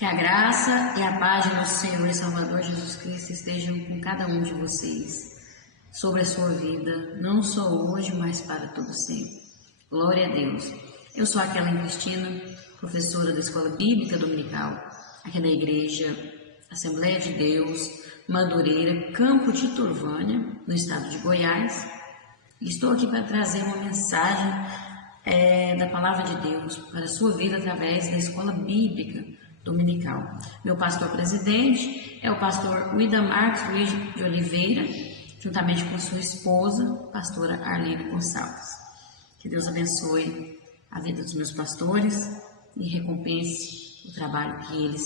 Que a graça e a paz do nosso Senhor e Salvador Jesus Cristo estejam com cada um de vocês, sobre a sua vida, não só hoje, mas para todo sempre. Glória a Deus. Eu sou a Kellen Cristina, professora da Escola Bíblica Dominical, aqui da Igreja Assembleia de Deus, Madureira, Campo de Turvânia, no estado de Goiás. Estou aqui para trazer uma mensagem da Palavra de Deus para a sua vida através da Escola Bíblica Dominical. Meu pastor presidente é o pastor William Marcos Luiz de Oliveira, juntamente com sua esposa, pastora Arlene Gonçalves. Que Deus abençoe a vida dos meus pastores e recompense o trabalho que eles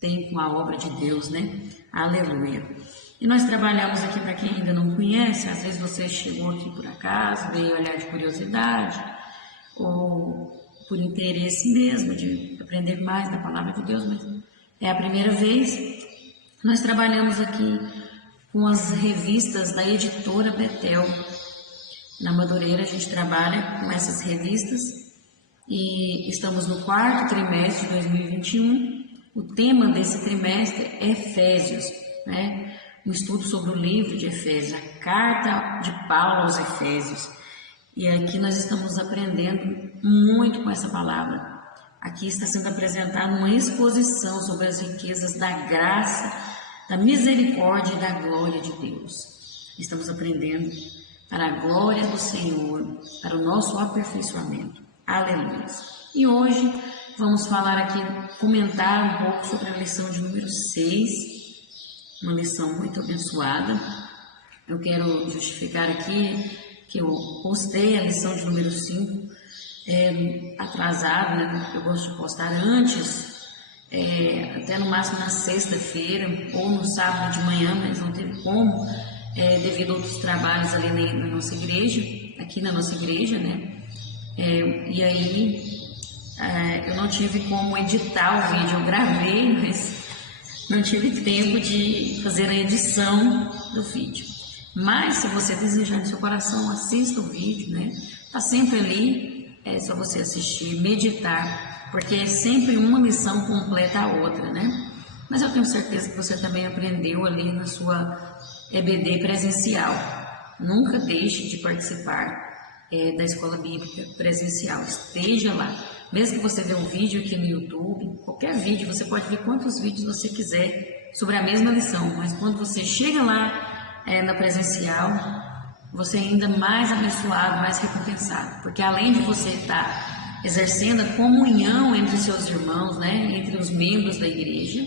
têm com a obra de Deus, né? Aleluia! E nós trabalhamos aqui, para quem ainda não conhece, às vezes você chegou aqui por acaso, veio olhar de curiosidade, ou por interesse mesmo de aprender mais da Palavra de Deus, mas é a primeira vez. Nós trabalhamos aqui com as revistas da editora Betel. Na Madureira a gente trabalha com essas revistas e estamos no 4º trimestre de 2021. O tema desse trimestre é Efésios, né? Um estudo sobre o livro de Efésios, a carta de Paulo aos Efésios. E aqui nós estamos aprendendo muito com essa palavra. Aqui está sendo apresentada uma exposição sobre as riquezas da graça, da misericórdia e da glória de Deus. Estamos aprendendo para a glória do Senhor, para o nosso aperfeiçoamento. Aleluia! E hoje vamos falar aqui, comentar um pouco sobre a lição de número 6, uma lição muito abençoada. Eu quero justificar aqui que eu postei a lição de número 5 atrasado, né? Eu gosto de postar antes, até no máximo na sexta-feira ou no sábado de manhã, mas não teve como, devido a outros trabalhos ali na nossa igreja, aqui na nossa igreja, né? E aí eu não tive como editar o vídeo, eu gravei, mas não tive tempo de fazer a edição do vídeo. Mas se você desejar no seu coração, assista o vídeo, né? Tá sempre ali, é só você assistir, meditar, porque é sempre uma lição completa a outra, né? Mas eu tenho certeza que você também aprendeu ali na sua EBD presencial. Nunca deixe de participar da escola bíblica presencial, esteja lá. Mesmo que você vê um vídeo aqui no YouTube, qualquer vídeo, você pode ver quantos vídeos você quiser sobre a mesma lição, mas quando você chega lá na presencial, você é ainda mais abençoado, mais recompensado, porque além de você estar exercendo a comunhão entre seus irmãos, né, entre os membros da igreja,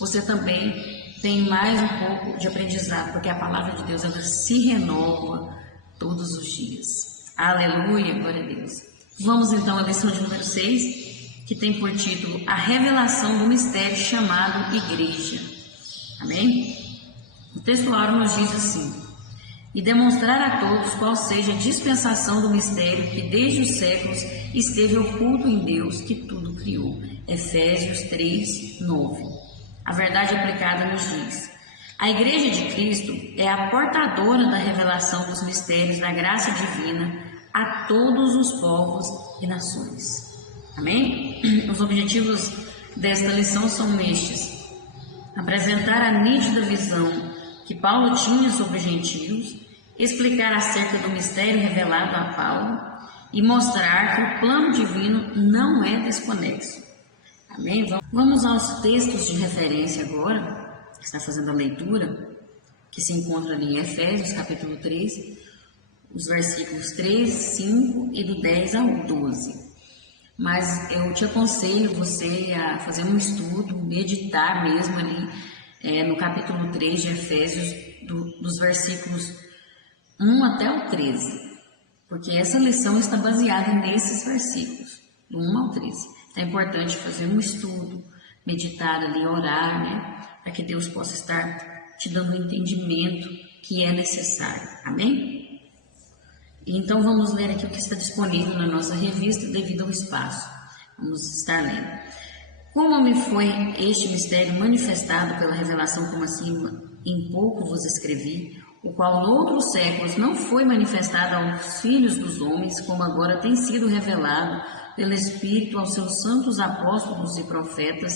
você também tem mais um pouco de aprendizado, porque a palavra de Deus ela se renova todos os dias. Aleluia, glória a Deus. Vamos então à lição de número 6, que tem por título A Revelação do Mistério chamado Igreja. Amém? O texto áureo nos diz assim: e demonstrar a todos qual seja a dispensação do mistério que desde os séculos esteve oculto em Deus que tudo criou. Efésios 3, 9. A verdade aplicada nos diz: a Igreja de Cristo é a portadora da revelação dos mistérios da graça divina a todos os povos e nações. Amém? Os objetivos desta lição são estes: apresentar a nítida visão que Paulo tinha sobre os gentios, explicar acerca do mistério revelado a Paulo e mostrar que o plano divino não é desconexo. Amém? Vamos aos textos de referência agora, que está fazendo a leitura, que se encontra ali em Efésios, capítulo 3, os versículos 3, 5 e do 10 ao 12. Mas eu te aconselho você a fazer um estudo, meditar mesmo ali, no capítulo 3 de Efésios, dos versículos 1 até o 13, porque essa lição está baseada nesses versículos, do 1 ao 13. Então é importante fazer um estudo, meditar ali, orar, né, para que Deus possa estar te dando o entendimento que é necessário. Amém? Então vamos ler aqui o que está disponível na nossa revista devido ao espaço. Vamos estar lendo. Como me foi este mistério manifestado pela revelação como acima, em pouco vos escrevi, o qual noutros séculos não foi manifestado aos filhos dos homens, como agora tem sido revelado pelo Espírito aos seus santos apóstolos e profetas,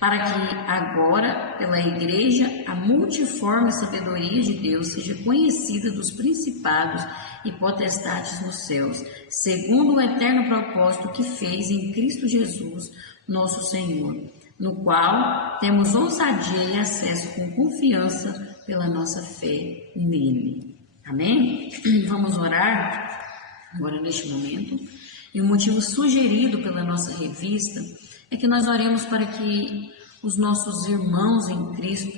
para que agora, pela Igreja, a multiforme sabedoria de Deus seja conhecida dos principados e potestades nos céus, segundo o eterno propósito que fez em Cristo Jesus, nosso Senhor, no qual temos ousadia e acesso com confiança pela nossa fé nele. Amém? Vamos orar agora neste momento. E o motivo sugerido pela nossa revista é que nós oremos para que os nossos irmãos em Cristo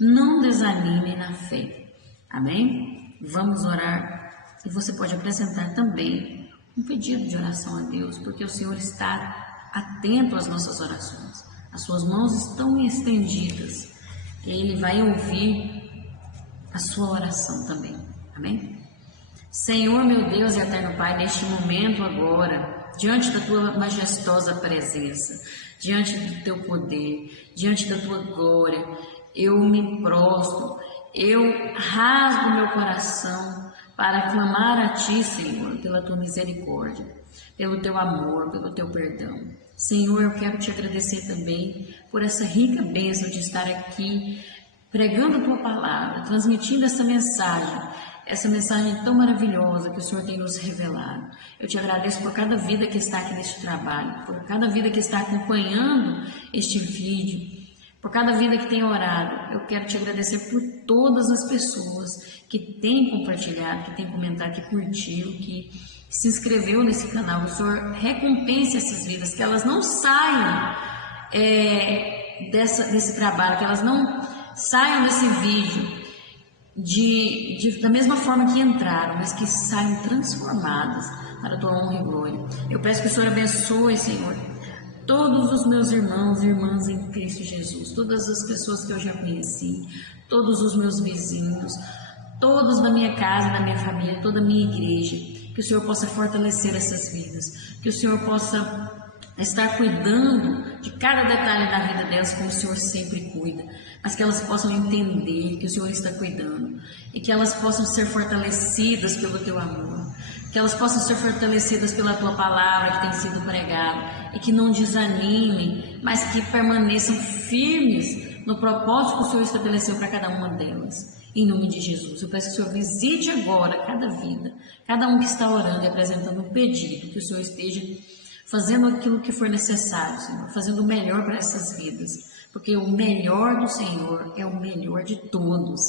não desanimem na fé. Amém? Vamos orar e você pode apresentar também um pedido de oração a Deus, porque o Senhor está atento às nossas orações. As suas mãos estão estendidas. Ele vai ouvir a sua oração também. Amém? Senhor, meu Deus e eterno Pai, neste momento agora, diante da Tua majestosa presença, diante do Teu poder, diante da Tua glória, eu me prostro, eu rasgo meu coração para clamar a Ti, Senhor, pela Tua misericórdia, pelo Teu amor, pelo Teu perdão. Senhor, eu quero Te agradecer também por essa rica bênção de estar aqui pregando a Tua palavra, transmitindo essa mensagem tão maravilhosa que o Senhor tem nos revelado. Eu Te agradeço por cada vida que está aqui neste trabalho, por cada vida que está acompanhando este vídeo, por cada vida que tem orado. Eu quero Te agradecer por todas as pessoas que têm compartilhado, que têm comentado, que curtiu, que se inscreveu nesse canal. O Senhor recompense essas vidas, que elas não saiam desse trabalho, que elas não saiam desse vídeo da mesma forma que entraram, mas que saiam transformadas para a Tua honra e glória. Eu peço que o Senhor abençoe, Senhor, todos os meus irmãos e irmãs em Cristo Jesus, todas as pessoas que eu já conheci, todos os meus vizinhos, todos da minha casa, da minha família, toda a minha igreja, que o Senhor possa fortalecer essas vidas, que o Senhor possa estar cuidando de cada detalhe da vida delas como o Senhor sempre cuida, mas que elas possam entender que o Senhor está cuidando e que elas possam ser fortalecidas pelo Teu amor, que elas possam ser fortalecidas pela Tua palavra que tem sido pregada e que não desanimem, mas que permaneçam firmes no propósito que o Senhor estabeleceu para cada uma delas. Em nome de Jesus, eu peço que o Senhor visite agora cada vida, cada um que está orando e apresentando um pedido, que o Senhor esteja fazendo aquilo que for necessário, Senhor, fazendo o melhor para essas vidas, porque o melhor do Senhor é o melhor de todos,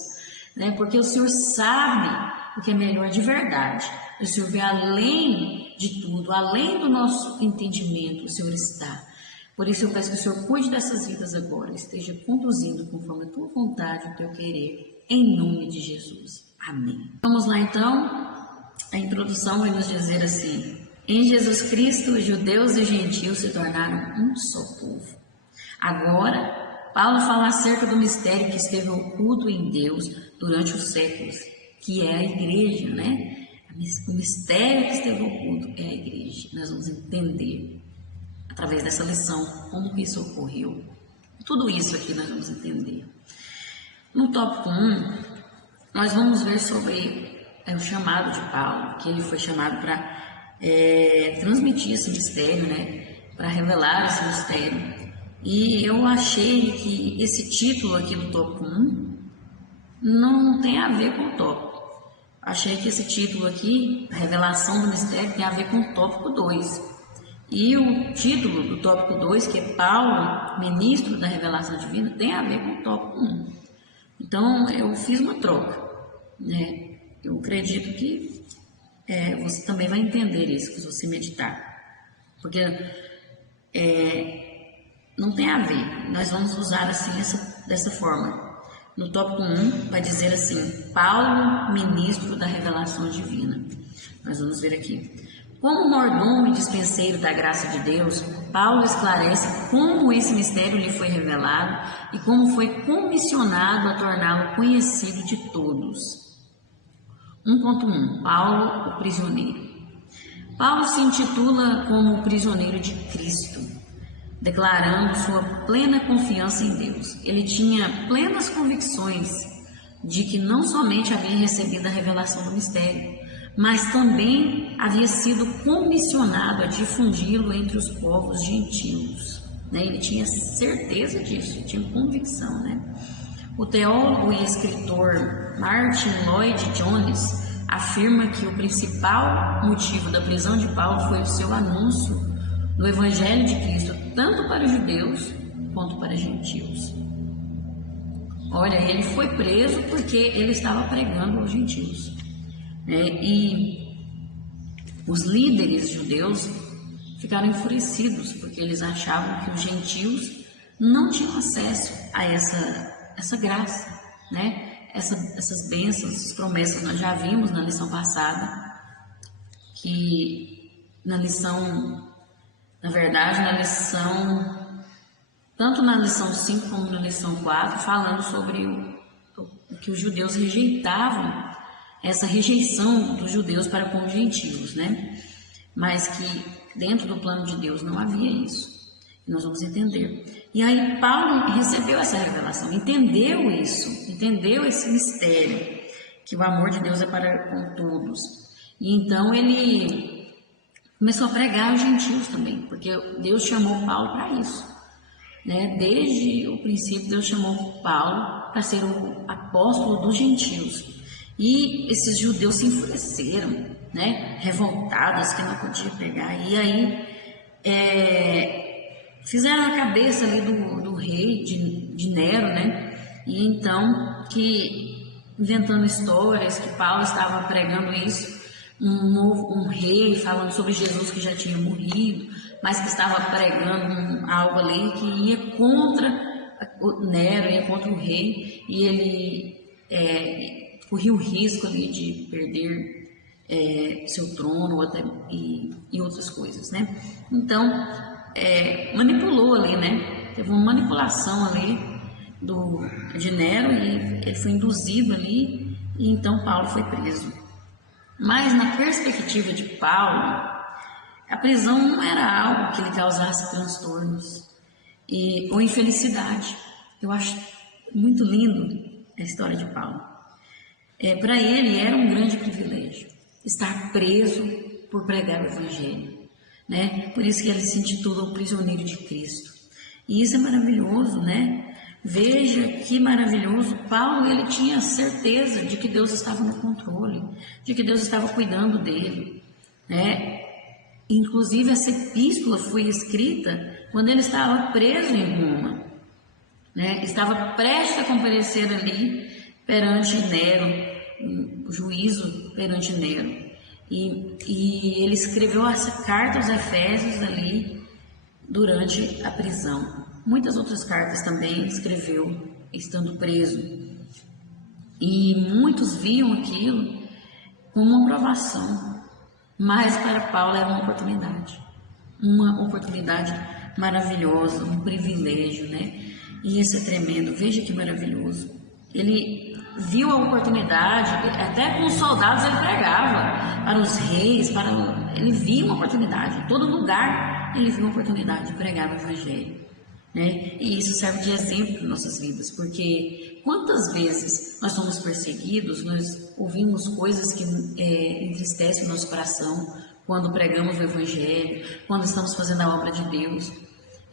né? Porque o Senhor sabe o que é melhor de verdade, o Senhor vê além de tudo, além do nosso entendimento, o Senhor está. Por isso eu peço que o Senhor cuide dessas vidas agora, esteja conduzindo conforme a Tua vontade, o Teu querer, em nome de Jesus. Amém. Vamos lá então, a introdução vai nos dizer assim: em Jesus Cristo, os judeus e os gentios se tornaram um só povo. Agora, Paulo fala acerca do mistério que esteve oculto em Deus durante os séculos, que é a igreja, né? O mistério que esteve oculto é a igreja. Nós vamos entender, através dessa lição, como isso ocorreu. Tudo isso aqui nós vamos entender. No tópico 1, nós vamos ver sobre o chamado de Paulo, que ele foi chamado para transmitir esse mistério, né? Para revelar esse mistério. E eu achei que esse título aqui do tópico 1 não tem a ver com o tópico. Achei que esse título aqui, a revelação do mistério, tem a ver com o tópico 2. E o título do tópico 2, que é Paulo, ministro da revelação divina, tem a ver com o tópico 1. Então, eu fiz uma troca, né? Eu acredito que você também vai entender isso, se você meditar. Porque não tem a ver. Nós vamos usar assim dessa forma. No tópico 1 vai dizer assim: Paulo, ministro da revelação divina. Nós vamos ver aqui. Como mordomo e dispenseiro da graça de Deus, Paulo esclarece como esse mistério lhe foi revelado e como foi comissionado a torná-lo conhecido de todos. 1.1. Paulo, o prisioneiro. Paulo se intitula como prisioneiro de Cristo, declarando sua plena confiança em Deus. Ele tinha plenas convicções de que não somente havia recebido a revelação do mistério, mas também havia sido comissionado a difundi-lo entre os povos gentios. né? Ele tinha certeza disso, tinha convicção, né? O teólogo e escritor Martin Lloyd Jones afirma que o principal motivo da prisão de Paulo foi o seu anúncio do Evangelho de Cristo, tanto para judeus quanto para gentios. Olha, ele foi preso porque ele estava pregando aos gentios, né? E os líderes judeus ficaram enfurecidos porque eles achavam que os gentios não tinham acesso a essa graça, né? Essas bênçãos, essas promessas. Nós já vimos na lição passada que tanto na lição 5 como na lição 4, falando sobre o que os judeus rejeitavam, essa rejeição dos judeus para com os gentios, né? Mas que dentro do plano de Deus não havia isso. E nós vamos entender. E aí Paulo recebeu essa revelação, entendeu isso, entendeu esse mistério, que o amor de Deus é para com todos. E então ele começou a pregar aos gentios também, porque Deus chamou Paulo para isso, né? Desde o princípio Deus chamou Paulo para ser o apóstolo dos gentios. E esses judeus se enfureceram, né? Revoltados, que não podia pregar. E aí fizeram a cabeça ali do rei de Nero, né? E então, inventando histórias que Paulo estava pregando isso, um rei falando sobre Jesus que já tinha morrido, mas que estava pregando algo ali que ia contra o Nero, ia contra o rei, e ele corria o risco ali de perder seu trono e outras coisas, né? Então, manipulou ali, né? Teve uma manipulação ali de Nero e ele foi induzido ali, e então Paulo foi preso. Mas na perspectiva de Paulo, a prisão não era algo que lhe causasse transtornos ou infelicidade. Eu acho muito lindo a história de Paulo. Para ele era um grande privilégio estar preso por pregar o Evangelho, né? Por isso que ele se intitula o prisioneiro de Cristo. E isso é maravilhoso, né? Veja que maravilhoso. Paulo, ele tinha certeza de que Deus estava no controle, de que Deus estava cuidando dele, né? Inclusive essa epístola foi escrita quando ele estava preso em Roma, né? Estava prestes a comparecer ali perante Nero, o juízo perante Nero. E ele escreveu essa carta aos Efésios ali durante a prisão. Muitas outras cartas também escreveu estando preso. E muitos viam aquilo como uma provação, mas para Paulo era uma oportunidade maravilhosa, um privilégio, né? E isso é tremendo. Veja que maravilhoso. Ele viu a oportunidade, até com os soldados ele pregava, para os reis, ele via uma oportunidade, em todo lugar ele viu uma oportunidade de pregar o Evangelho, né? E isso serve de exemplo para nossas vidas, porque quantas vezes nós somos perseguidos, nós ouvimos coisas que entristecem o nosso coração quando pregamos o Evangelho, quando estamos fazendo a obra de Deus,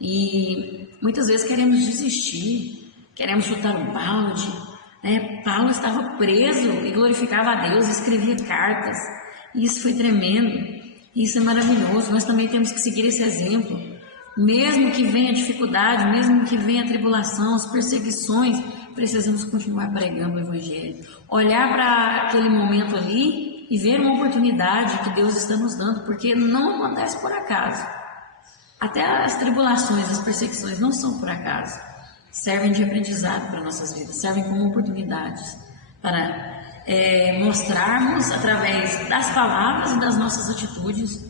e muitas vezes queremos desistir, queremos chutar o balde. Paulo estava preso e glorificava a Deus, escrevia cartas, e isso foi tremendo, isso é maravilhoso. Nós também temos que seguir esse exemplo, mesmo que venha dificuldade, mesmo que venha tribulação, as perseguições, precisamos continuar pregando o Evangelho, olhar para aquele momento ali e ver uma oportunidade que Deus está nos dando, porque não acontece por acaso. Até as tribulações, as perseguições não são por acaso. Servem de aprendizado para nossas vidas, servem como oportunidades para mostrarmos através das palavras e das nossas atitudes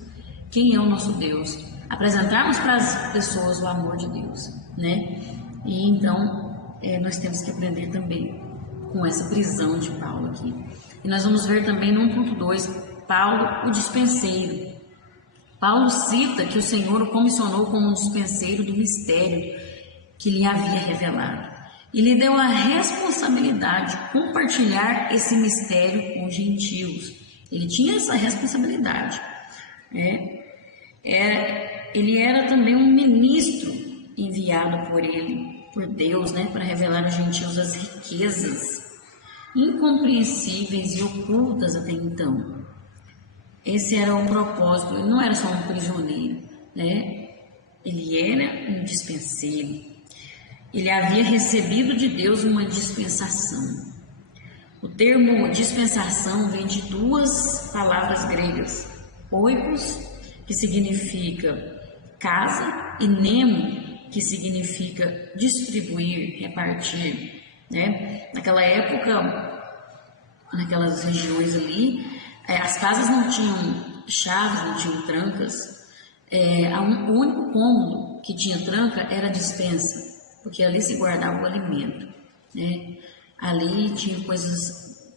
quem é o nosso Deus, apresentarmos para as pessoas o amor de Deus, né? E então nós temos que aprender também com essa prisão de Paulo aqui. E nós vamos ver também no 1.2, Paulo, o dispenseiro. Paulo cita que o Senhor o comissionou como um dispenseiro do mistério que lhe havia revelado, e lhe deu a responsabilidade de compartilhar esse mistério com os gentios. Ele tinha essa responsabilidade, né? Ele era também um ministro enviado por ele, por Deus, né, para revelar aos gentios as riquezas incompreensíveis e ocultas até então. Esse era o propósito. Ele não era só um prisioneiro, né? Ele era um dispenseiro. Ele havia recebido de Deus uma dispensação. O termo dispensação vem de duas palavras gregas: oikos, que significa casa, e nemo, que significa distribuir, repartir, né? Naquela época, naquelas regiões ali, as casas não tinham chaves, não tinham trancas. O único cômodo que tinha tranca era a despensa, porque ali se guardava o alimento, né? Ali tinha coisas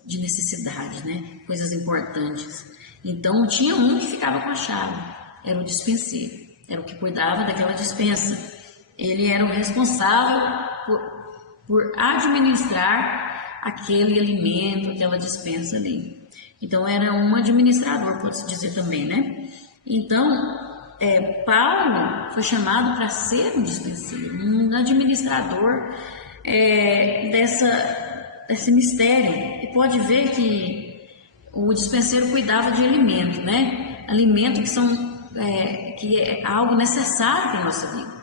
de necessidade, né? Coisas importantes. Então tinha um que ficava com a chave, era o dispenseiro, era o que cuidava daquela despensa. Ele era o responsável por administrar aquele alimento, aquela despensa ali. Então era um administrador, pode-se dizer também, né? Então Paulo foi chamado para ser um dispenseiro, um administrador desse mistério. E pode ver que o dispenseiro cuidava de alimento, né? Alimento que é algo necessário para a nossa vida.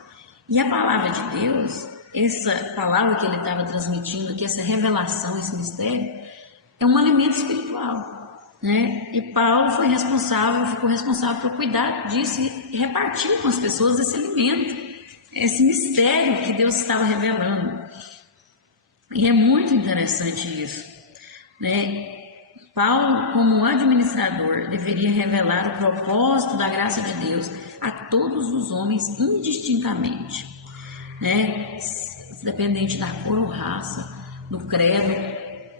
E a palavra de Deus, essa palavra que ele estava transmitindo, que essa revelação, esse mistério, é um alimento espiritual, né? E Paulo ficou responsável por cuidar disso e repartir com as pessoas esse alimento, esse mistério que Deus estava revelando. E é muito interessante isso, né? Paulo, como administrador, deveria revelar o propósito da graça de Deus a todos os homens indistintamente, né? Independente da cor ou raça, do credo,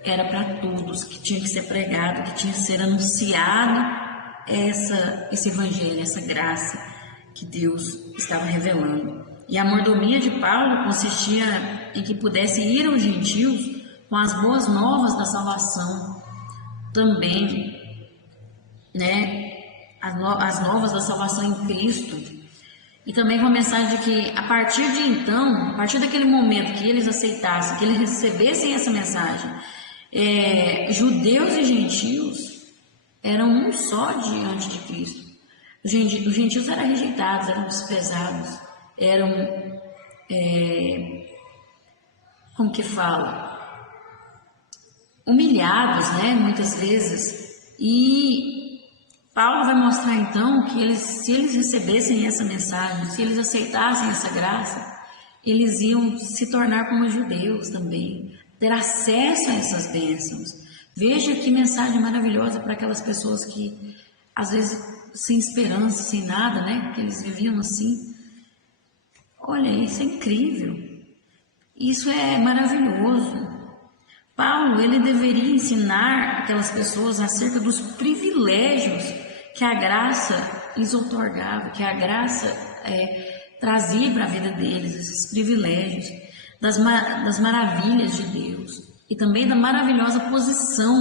era para todos que tinha que ser pregado, que tinha que ser anunciado esse evangelho, essa graça que Deus estava revelando. E a mordomia de Paulo consistia em que pudesse ir aos gentios com as boas novas da salvação também, né? As novas da salvação em Cristo. E também com a mensagem de que a partir de então, a partir daquele momento que eles aceitassem, que eles recebessem essa mensagem, judeus e gentios eram um só diante de Cristo. Os gentios eram rejeitados, eram desprezados, eram, como que fala? Humilhados, né? Muitas vezes. E Paulo vai mostrar então que se eles recebessem essa mensagem, se eles aceitassem essa graça, eles iam se tornar como judeus também, ter acesso a essas bênçãos. Veja que mensagem maravilhosa para aquelas pessoas que, às vezes, sem esperança, sem nada, né? Que eles viviam assim. Olha, isso é incrível. Isso é maravilhoso. Paulo, ele deveria ensinar aquelas pessoas acerca dos privilégios que a graça lhes outorgava, que a graça trazia para a vida deles, esses privilégios, das maravilhas de Deus e também da maravilhosa posição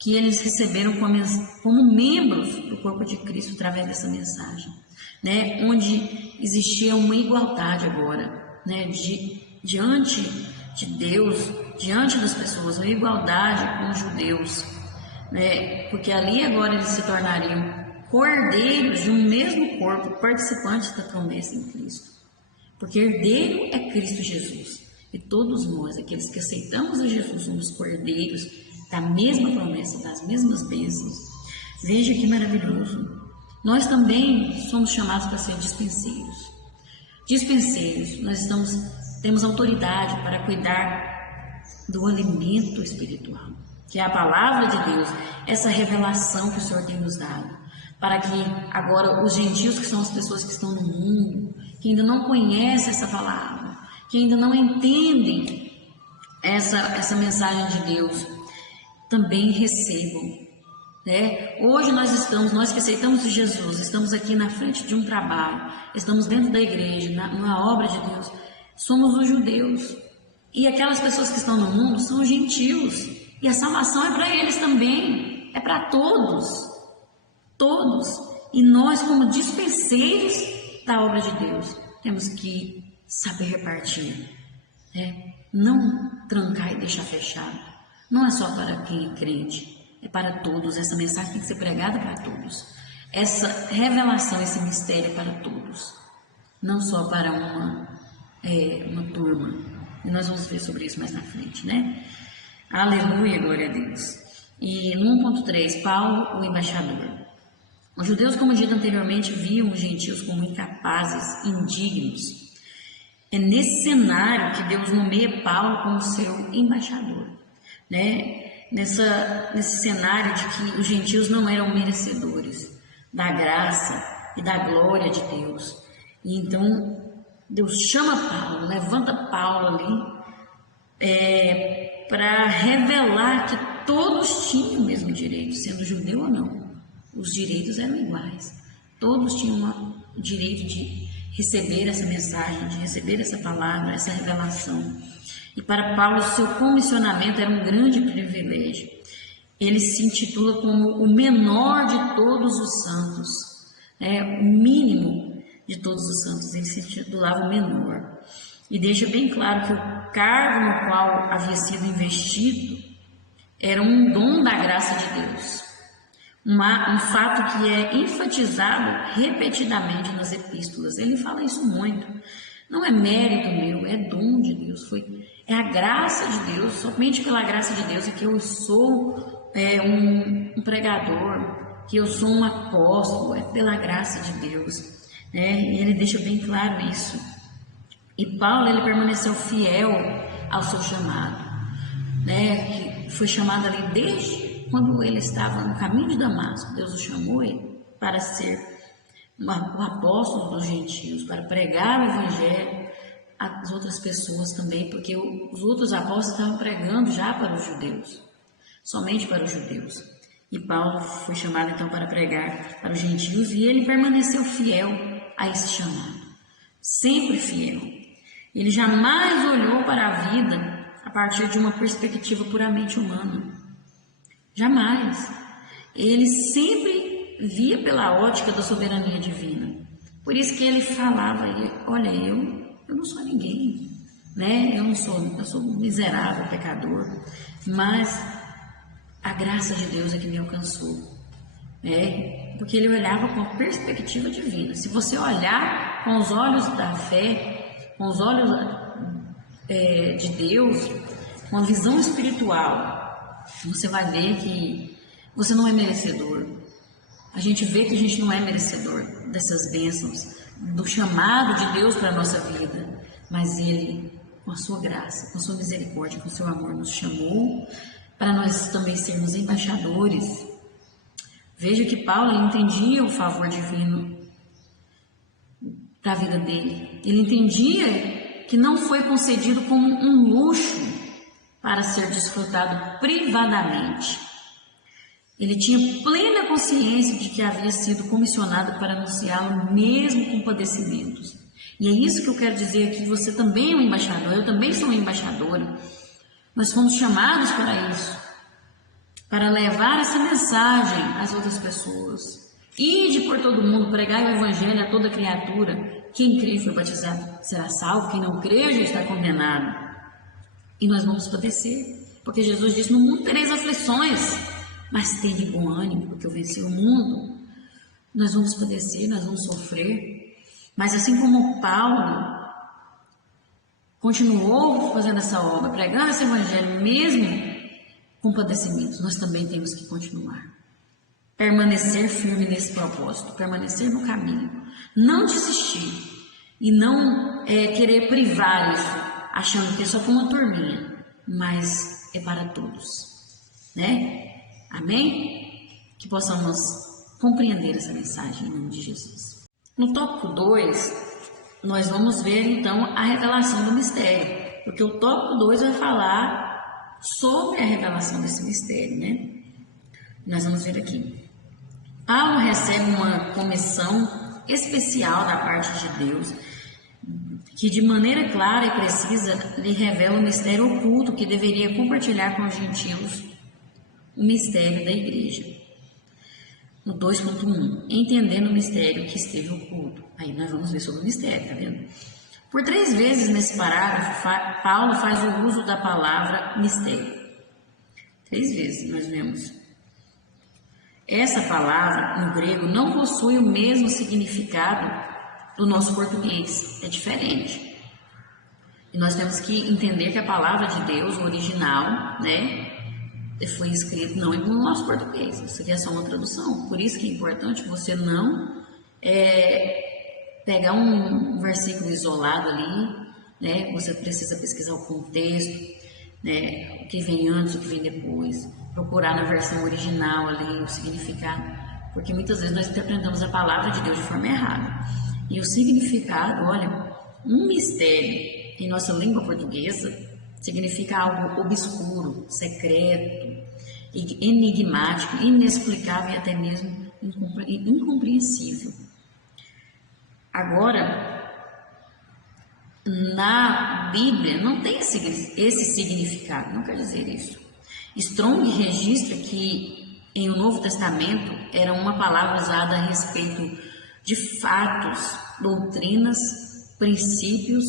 que eles receberam como membros do corpo de Cristo através dessa mensagem, né? Onde existia uma igualdade agora, né? Diante de Deus, diante das pessoas, uma igualdade com os judeus, né? Porque ali agora eles se tornariam cordeiros de um mesmo corpo, participantes da promessa em Cristo. Porque herdeiro é Cristo Jesus. E todos nós, aqueles que aceitamos a Jesus, somos cordeiros da mesma promessa, das mesmas bênçãos. Veja que maravilhoso. Nós também somos chamados para ser dispenseiros. Dispenseiros, temos autoridade para cuidar do alimento espiritual, que é a palavra de Deus, essa revelação que o Senhor tem nos dado, para que agora os gentios, que são as pessoas que estão no mundo, que ainda não conhecem essa palavra, que ainda não entendem essa mensagem de Deus, também recebam, né? Hoje nós que aceitamos Jesus, estamos aqui na frente de um trabalho, estamos dentro da igreja, numa obra de Deus, somos os judeus, e aquelas pessoas que estão no mundo são os gentios, e a salvação é para eles também, é para todos, e nós, como dispenseiros da obra de Deus, temos que saber repartir, né? Não trancar e deixar fechado. Não é só para quem é crente, é para todos. Essa mensagem tem que ser pregada para todos. Essa revelação, esse mistério é para todos, não só para uma turma. E nós vamos ver sobre isso mais na frente, né? Aleluia, glória a Deus. E no 1.3, Paulo, o embaixador. Os judeus, como dito anteriormente, viam os gentios como incapazes, indignos. É nesse cenário que Deus nomeia Paulo como seu embaixador, né? Nesse cenário de que os gentios não eram merecedores da graça e da glória de Deus. E então Deus chama Paulo, levanta Paulo ali para revelar que todos tinham o mesmo direito, sendo judeu ou não. Os direitos eram iguais. Todos tinham o direito de receber essa mensagem, de receber essa palavra, essa revelação. E para Paulo, seu comissionamento era um grande privilégio. Ele se intitula como o menor de todos os santos, o mínimo de todos os santos. Ele se intitulava o menor. E deixa bem claro que o cargo no qual havia sido investido era um dom da graça de Deus. Um fato que é enfatizado repetidamente nas epístolas. Ele fala isso muito. Não é mérito meu, é dom de Deus. É a graça de Deus. Somente pela graça de Deus é que eu sou um pregador, que eu sou um apóstolo. É pela graça de Deus. E ele deixa bem claro isso. E Paulo, ele permaneceu fiel ao seu chamado, que foi chamado ali desde quando ele estava no caminho de Damasco. Deus o chamou para ser o apóstolo dos gentios, para pregar o evangelho às outras pessoas também, porque os outros apóstolos estavam pregando já para os judeus, somente para os judeus. E Paulo foi chamado então para pregar para os gentios, e ele permaneceu fiel a esse chamado, sempre fiel. Ele jamais olhou para a vida a partir de uma perspectiva puramente humana. Jamais. Ele sempre via pela ótica da soberania divina. Por isso que ele falava, olha, eu não sou ninguém, eu sou miserável, pecador, mas a graça de Deus é que me alcançou, porque ele olhava com a perspectiva divina. Se você olhar com os olhos da fé, com os olhos de Deus, com a visão espiritual, você vai ver que você não é merecedor. A gente vê que a gente não é merecedor dessas bênçãos, do chamado de Deus para a nossa vida. Mas Ele, com a sua graça, com a sua misericórdia, com o seu amor, nos chamou para nós também sermos embaixadores. Veja que Paulo entendia o favor divino para a vida dele. Ele entendia que não foi concedido como um luxo para ser desfrutado privadamente. Ele tinha plena consciência de que havia sido comissionado para anunciá-lo mesmo com padecimentos. E é isso que eu quero dizer aqui, você também é um embaixador, eu também sou uma embaixadora. Nós fomos chamados para isso, para levar essa mensagem às outras pessoas. Ide por todo mundo, pregai o evangelho a toda criatura. Quem crê e foi batizado será salvo, quem não crê já está condenado. E nós vamos padecer, porque Jesus disse, no mundo tereis aflições, mas tende bom ânimo, porque eu venci o mundo. Nós vamos padecer, nós vamos sofrer, mas assim como Paulo continuou fazendo essa obra, pregando esse evangelho, mesmo com padecimentos, nós também temos que continuar. Permanecer firme nesse propósito, permanecer no caminho, não desistir e não querer privar isso, achando que é só para uma turminha, mas é para todos, Amém? Que possamos compreender essa mensagem em nome de Jesus. No tópico 2, nós vamos ver então a revelação do mistério, porque o tópico 2 vai falar sobre a revelação desse mistério, Nós vamos ver aqui. Paulo recebe uma comissão especial da parte de Deus, que de maneira clara e precisa lhe revela o mistério oculto que deveria compartilhar com os gentios, o mistério da igreja. No 2.1, entendendo o mistério que esteve oculto. Aí nós vamos ver sobre o mistério, tá vendo? Por 3 vezes nesse parágrafo, Paulo faz o uso da palavra mistério. 3 vezes nós vemos. Essa palavra, no grego, não possui o mesmo significado do nosso português, é diferente. E nós temos que entender que a palavra de Deus, o original, né, foi escrito não no nosso português, isso aqui é só uma tradução. Por isso que é importante você não pegar um versículo isolado ali, né, você precisa pesquisar o contexto, né, o que vem antes, o que vem depois, procurar na versão original ali o significado, porque muitas vezes nós interpretamos a palavra de Deus de forma errada. E o significado, olha, um mistério em nossa língua portuguesa significa algo obscuro, secreto, enigmático, inexplicável e até mesmo incompreensível. Agora, na Bíblia não tem esse significado, não quer dizer isso. Strong registra que em o Novo Testamento era uma palavra usada a respeito de fatos, doutrinas, princípios,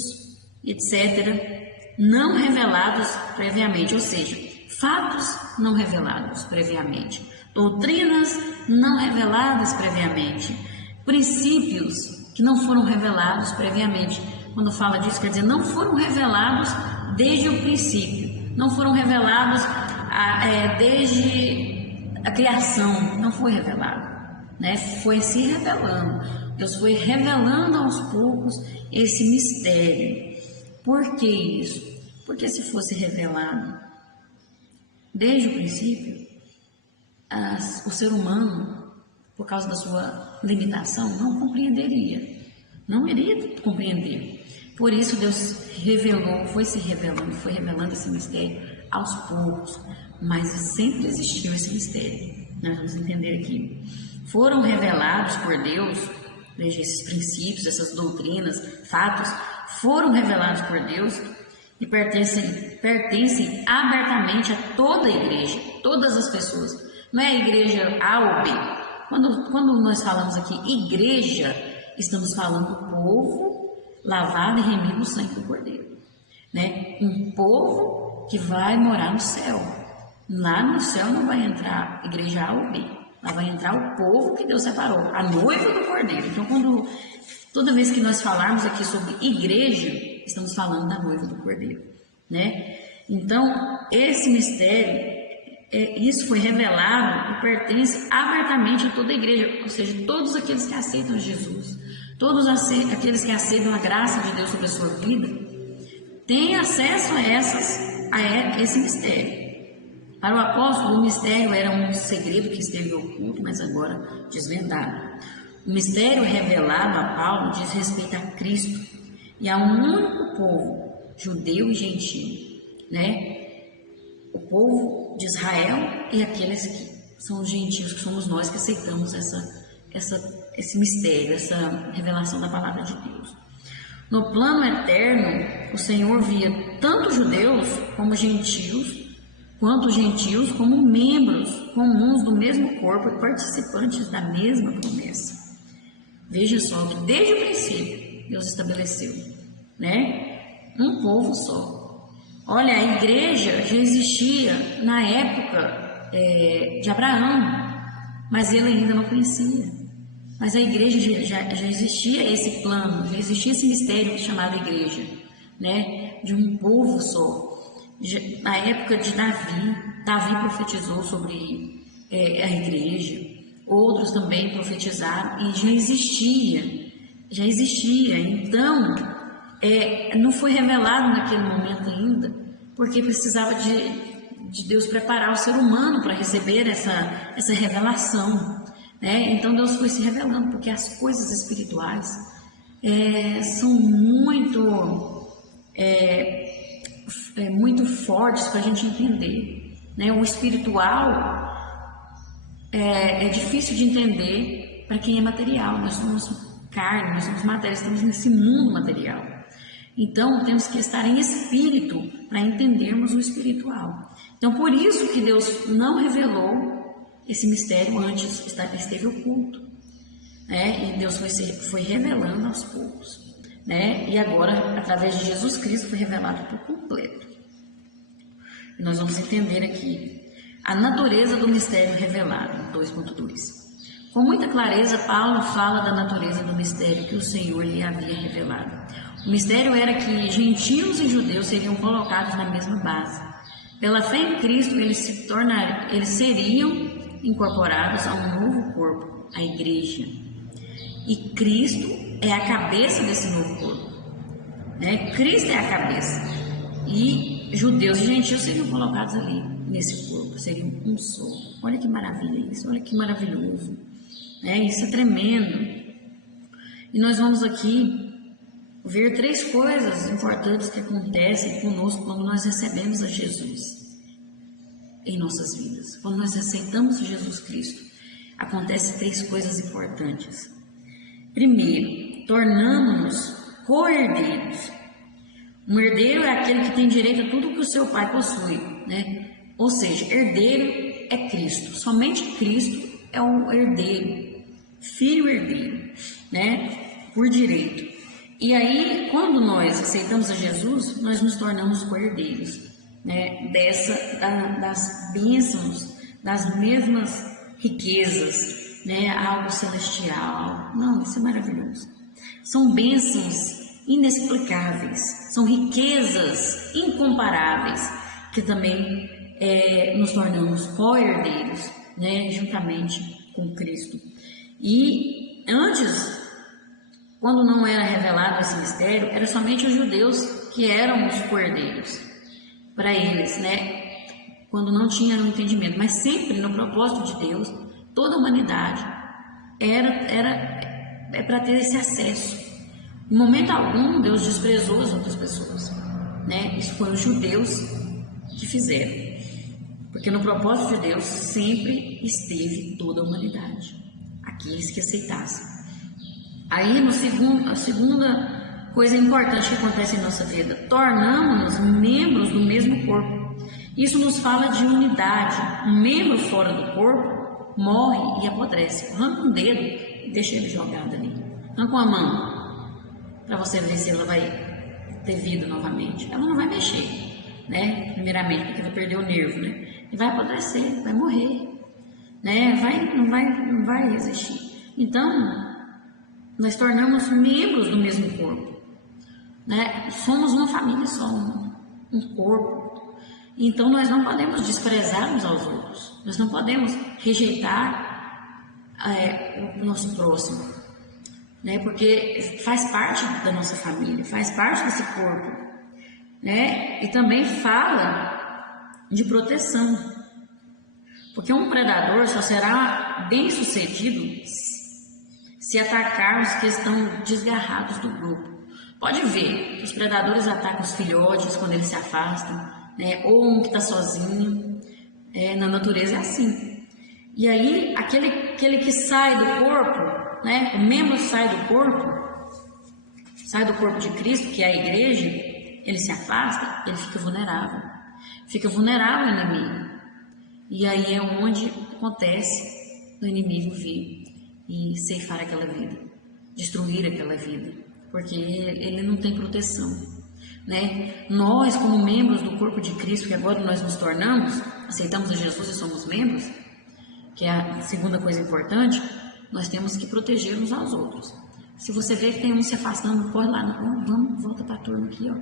etc., não revelados previamente, ou seja, fatos não revelados previamente, doutrinas não reveladas previamente, princípios que não foram revelados previamente. Quando fala disso, quer dizer, não foram revelados desde o princípio, não foram revelados desde a criação, não foi revelado, né? Foi se revelando. Deus foi revelando aos poucos esse mistério. Por que isso? Porque se fosse revelado desde o princípio, o ser humano, por causa da sua limitação, não compreenderia, não iria compreender. Por isso Deus revelou, foi revelando esse mistério aos poucos, mas sempre existiu esse mistério. Nós vamos entender aqui. Foram revelados por Deus, veja, esses princípios, essas doutrinas, fatos, foram revelados por Deus e pertencem abertamente a toda a igreja, todas as pessoas. Não é a igreja A ou B. Quando nós falamos aqui igreja, estamos falando do povo lavado e remido no sangue do Cordeiro, né? Um povo que vai morar no céu. Lá no céu não vai entrar igreja A ou B. Lá vai entrar o povo que Deus separou, a noiva do Cordeiro. Então, toda vez que nós falarmos aqui sobre igreja, estamos falando da noiva do Cordeiro, né? Então, esse mistério, isso foi revelado e pertence abertamente a toda a igreja, ou seja, todos aqueles que aceitam Jesus, todos aqueles que aceitam a graça de Deus sobre a sua vida, têm acesso a esse mistério. Para o apóstolo, o mistério era um segredo que esteve oculto, mas agora desvendado. O mistério revelado a Paulo diz respeito a Cristo e a um único povo, judeu e gentio, né? O povo de Israel e aqueles que são os gentios, que somos nós que aceitamos esse mistério, essa revelação da palavra de Deus. No plano eterno, o Senhor via tanto judeus como gentios, quanto gentios como membros comuns do mesmo corpo e participantes da mesma promessa. Veja só que desde o princípio Deus estabeleceu, né, um povo só. Olha, a igreja já existia na época de Abraão, mas ele ainda não conhecia. Mas a igreja já existia esse plano, já existia esse mistério chamado igreja, né, de um povo só. Na época de Davi profetizou sobre a igreja, outros também profetizaram e já existia. Então, não foi revelado naquele momento ainda, porque precisava de Deus preparar o ser humano para receber essa revelação, né? Então Deus foi se revelando, porque as coisas espirituais são muito fortes para a gente entender, né? O espiritual é difícil de entender para quem é material. Nós somos carne, nós somos matéria, estamos nesse mundo material. Então temos que estar em espírito para entendermos o espiritual. Então por isso que Deus não revelou esse mistério antes, esteve oculto, né? E Deus foi revelando aos poucos. né? E agora, através de Jesus Cristo, foi revelado por completo. E nós vamos entender aqui a natureza do mistério revelado, 2.2. Com muita clareza, Paulo fala da natureza do mistério que o Senhor lhe havia revelado. O mistério era que gentios e judeus seriam colocados na mesma base. Pela fé em Cristo, eles seriam incorporados a um novo corpo, a igreja. E Cristo é a cabeça desse novo corpo, né? Cristo é a cabeça. E judeus e gentios seriam colocados ali nesse corpo, seriam um só. Olha que maravilha isso, olha que maravilhoso. Isso é tremendo. E nós vamos aqui ver 3 coisas importantes que acontecem conosco quando nós recebemos a Jesus em nossas vidas. Quando nós aceitamos Jesus Cristo, acontecem 3 coisas importantes. Primeiro, tornamos-nos co-herdeiros. Um herdeiro é aquele que tem direito a tudo que o seu pai possui, né? Ou seja, herdeiro é Cristo. Somente Cristo é o herdeiro, filho herdeiro, né? Por direito. E aí, quando nós aceitamos a Jesus, nós nos tornamos co-herdeiros, né? Das bênçãos, das mesmas riquezas, né? Algo celestial. Não, isso é maravilhoso. São bênçãos inexplicáveis, são riquezas incomparáveis, que também nos tornamos co-herdeiros, né? Juntamente com Cristo. E antes, quando não era revelado esse mistério, era somente os judeus que eram os co-herdeiros para eles, né? Quando não tinha um entendimento, mas sempre no propósito de Deus, toda a humanidade é para ter esse acesso. Em momento algum, Deus desprezou as outras pessoas, né? Isso foram os judeus que fizeram, porque no propósito de Deus sempre esteve toda a humanidade, aqueles que aceitassem. Aí, a segunda coisa importante que acontece em nossa vida, tornamos-nos membros do mesmo corpo. Isso nos fala de unidade. Um membro fora do corpo morre e apodrece. Arranca um dedo e deixa ele jogado ali. Arranca uma mão, para você ver se ela vai ter vida novamente. Ela não vai mexer, né? Primeiramente, porque vai perder o nervo, né? E vai apodrecer, vai morrer, né? Não vai resistir. Então, nós tornamos membros do mesmo corpo, né? Somos uma família só, um corpo. Então, nós não podemos desprezar uns aos outros. Nós não podemos rejeitar o nosso próximo, né? Porque faz parte da nossa família, faz parte desse corpo, né? E também fala de proteção, porque um predador só será bem sucedido se atacar os que estão desgarrados do grupo. Pode ver que os predadores atacam os filhotes quando eles se afastam, né? Ou um que está sozinho. Na natureza é assim. E aí, aquele que sai do corpo, né? O membro sai do corpo de Cristo, que é a igreja, ele se afasta, ele fica vulnerável. Fica vulnerável ao inimigo. E aí é onde acontece o inimigo vir e ceifar aquela vida, destruir aquela vida, porque ele não tem proteção, né? Nós, como membros do corpo de Cristo, que agora nós nos tornamos, aceitamos a Jesus e somos membros, que é a segunda coisa importante, nós temos que proteger uns aos outros. Se você vê que tem um se afastando, corre lá, vamos, volta para a turma aqui, ó.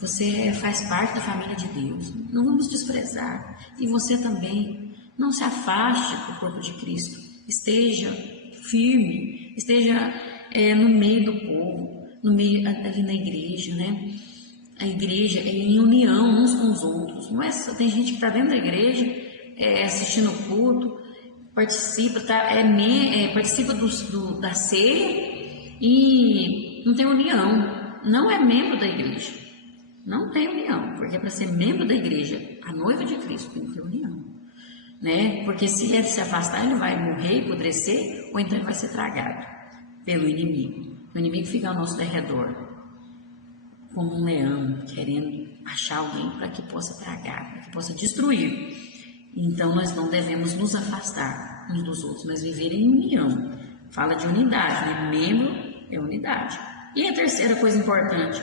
Você faz parte da família de Deus, não vamos desprezar. E você também, não se afaste do corpo de Cristo, esteja firme, esteja no meio do povo, no meio ali na igreja, né? A igreja é em união uns com os outros, não é só, tem gente que está dentro da igreja, assistindo o culto, participa, participa da ceia e não tem união, não é membro da igreja, não tem união, porque para ser membro da igreja, a noiva de Cristo tem que ter união, né? Porque se ele se afastar, ele vai morrer, apodrecer, ou então ele vai ser tragado pelo inimigo. O inimigo fica ao nosso derredor, como um leão, querendo achar alguém para que possa tragar, para que possa destruir. Então, nós não devemos nos afastar uns dos outros, mas viver em união. Fala de unidade, né? Membro é unidade. E a terceira coisa importante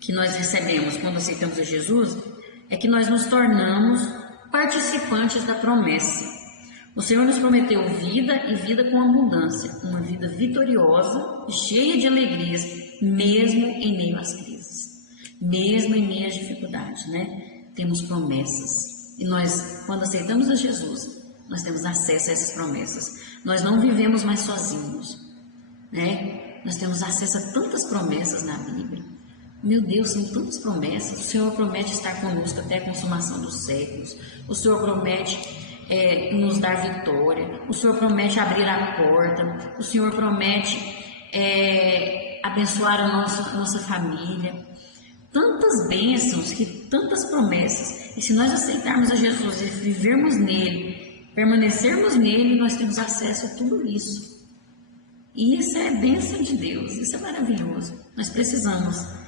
que nós recebemos quando aceitamos a Jesus é que nós nos tornamos participantes da promessa. O Senhor nos prometeu vida e vida com abundância, uma vida vitoriosa, cheia de alegrias, mesmo em meio às crises, mesmo em meio às dificuldades, né? Temos promessas e nós, quando aceitamos a Jesus, nós temos acesso a essas promessas. Nós não vivemos mais sozinhos, né? Nós temos acesso a tantas promessas na Bíblia. Meu Deus, são tantas promessas. O Senhor promete estar conosco até a consumação dos séculos. O Senhor promete nos dar vitória. O Senhor promete abrir a porta. O Senhor promete abençoar a nossa família. Tantas bênçãos, tantas promessas. E se nós aceitarmos a Jesus e vivermos nele, permanecermos nele, nós temos acesso a tudo isso. E isso é bênção de Deus. Isso é maravilhoso. Nós precisamos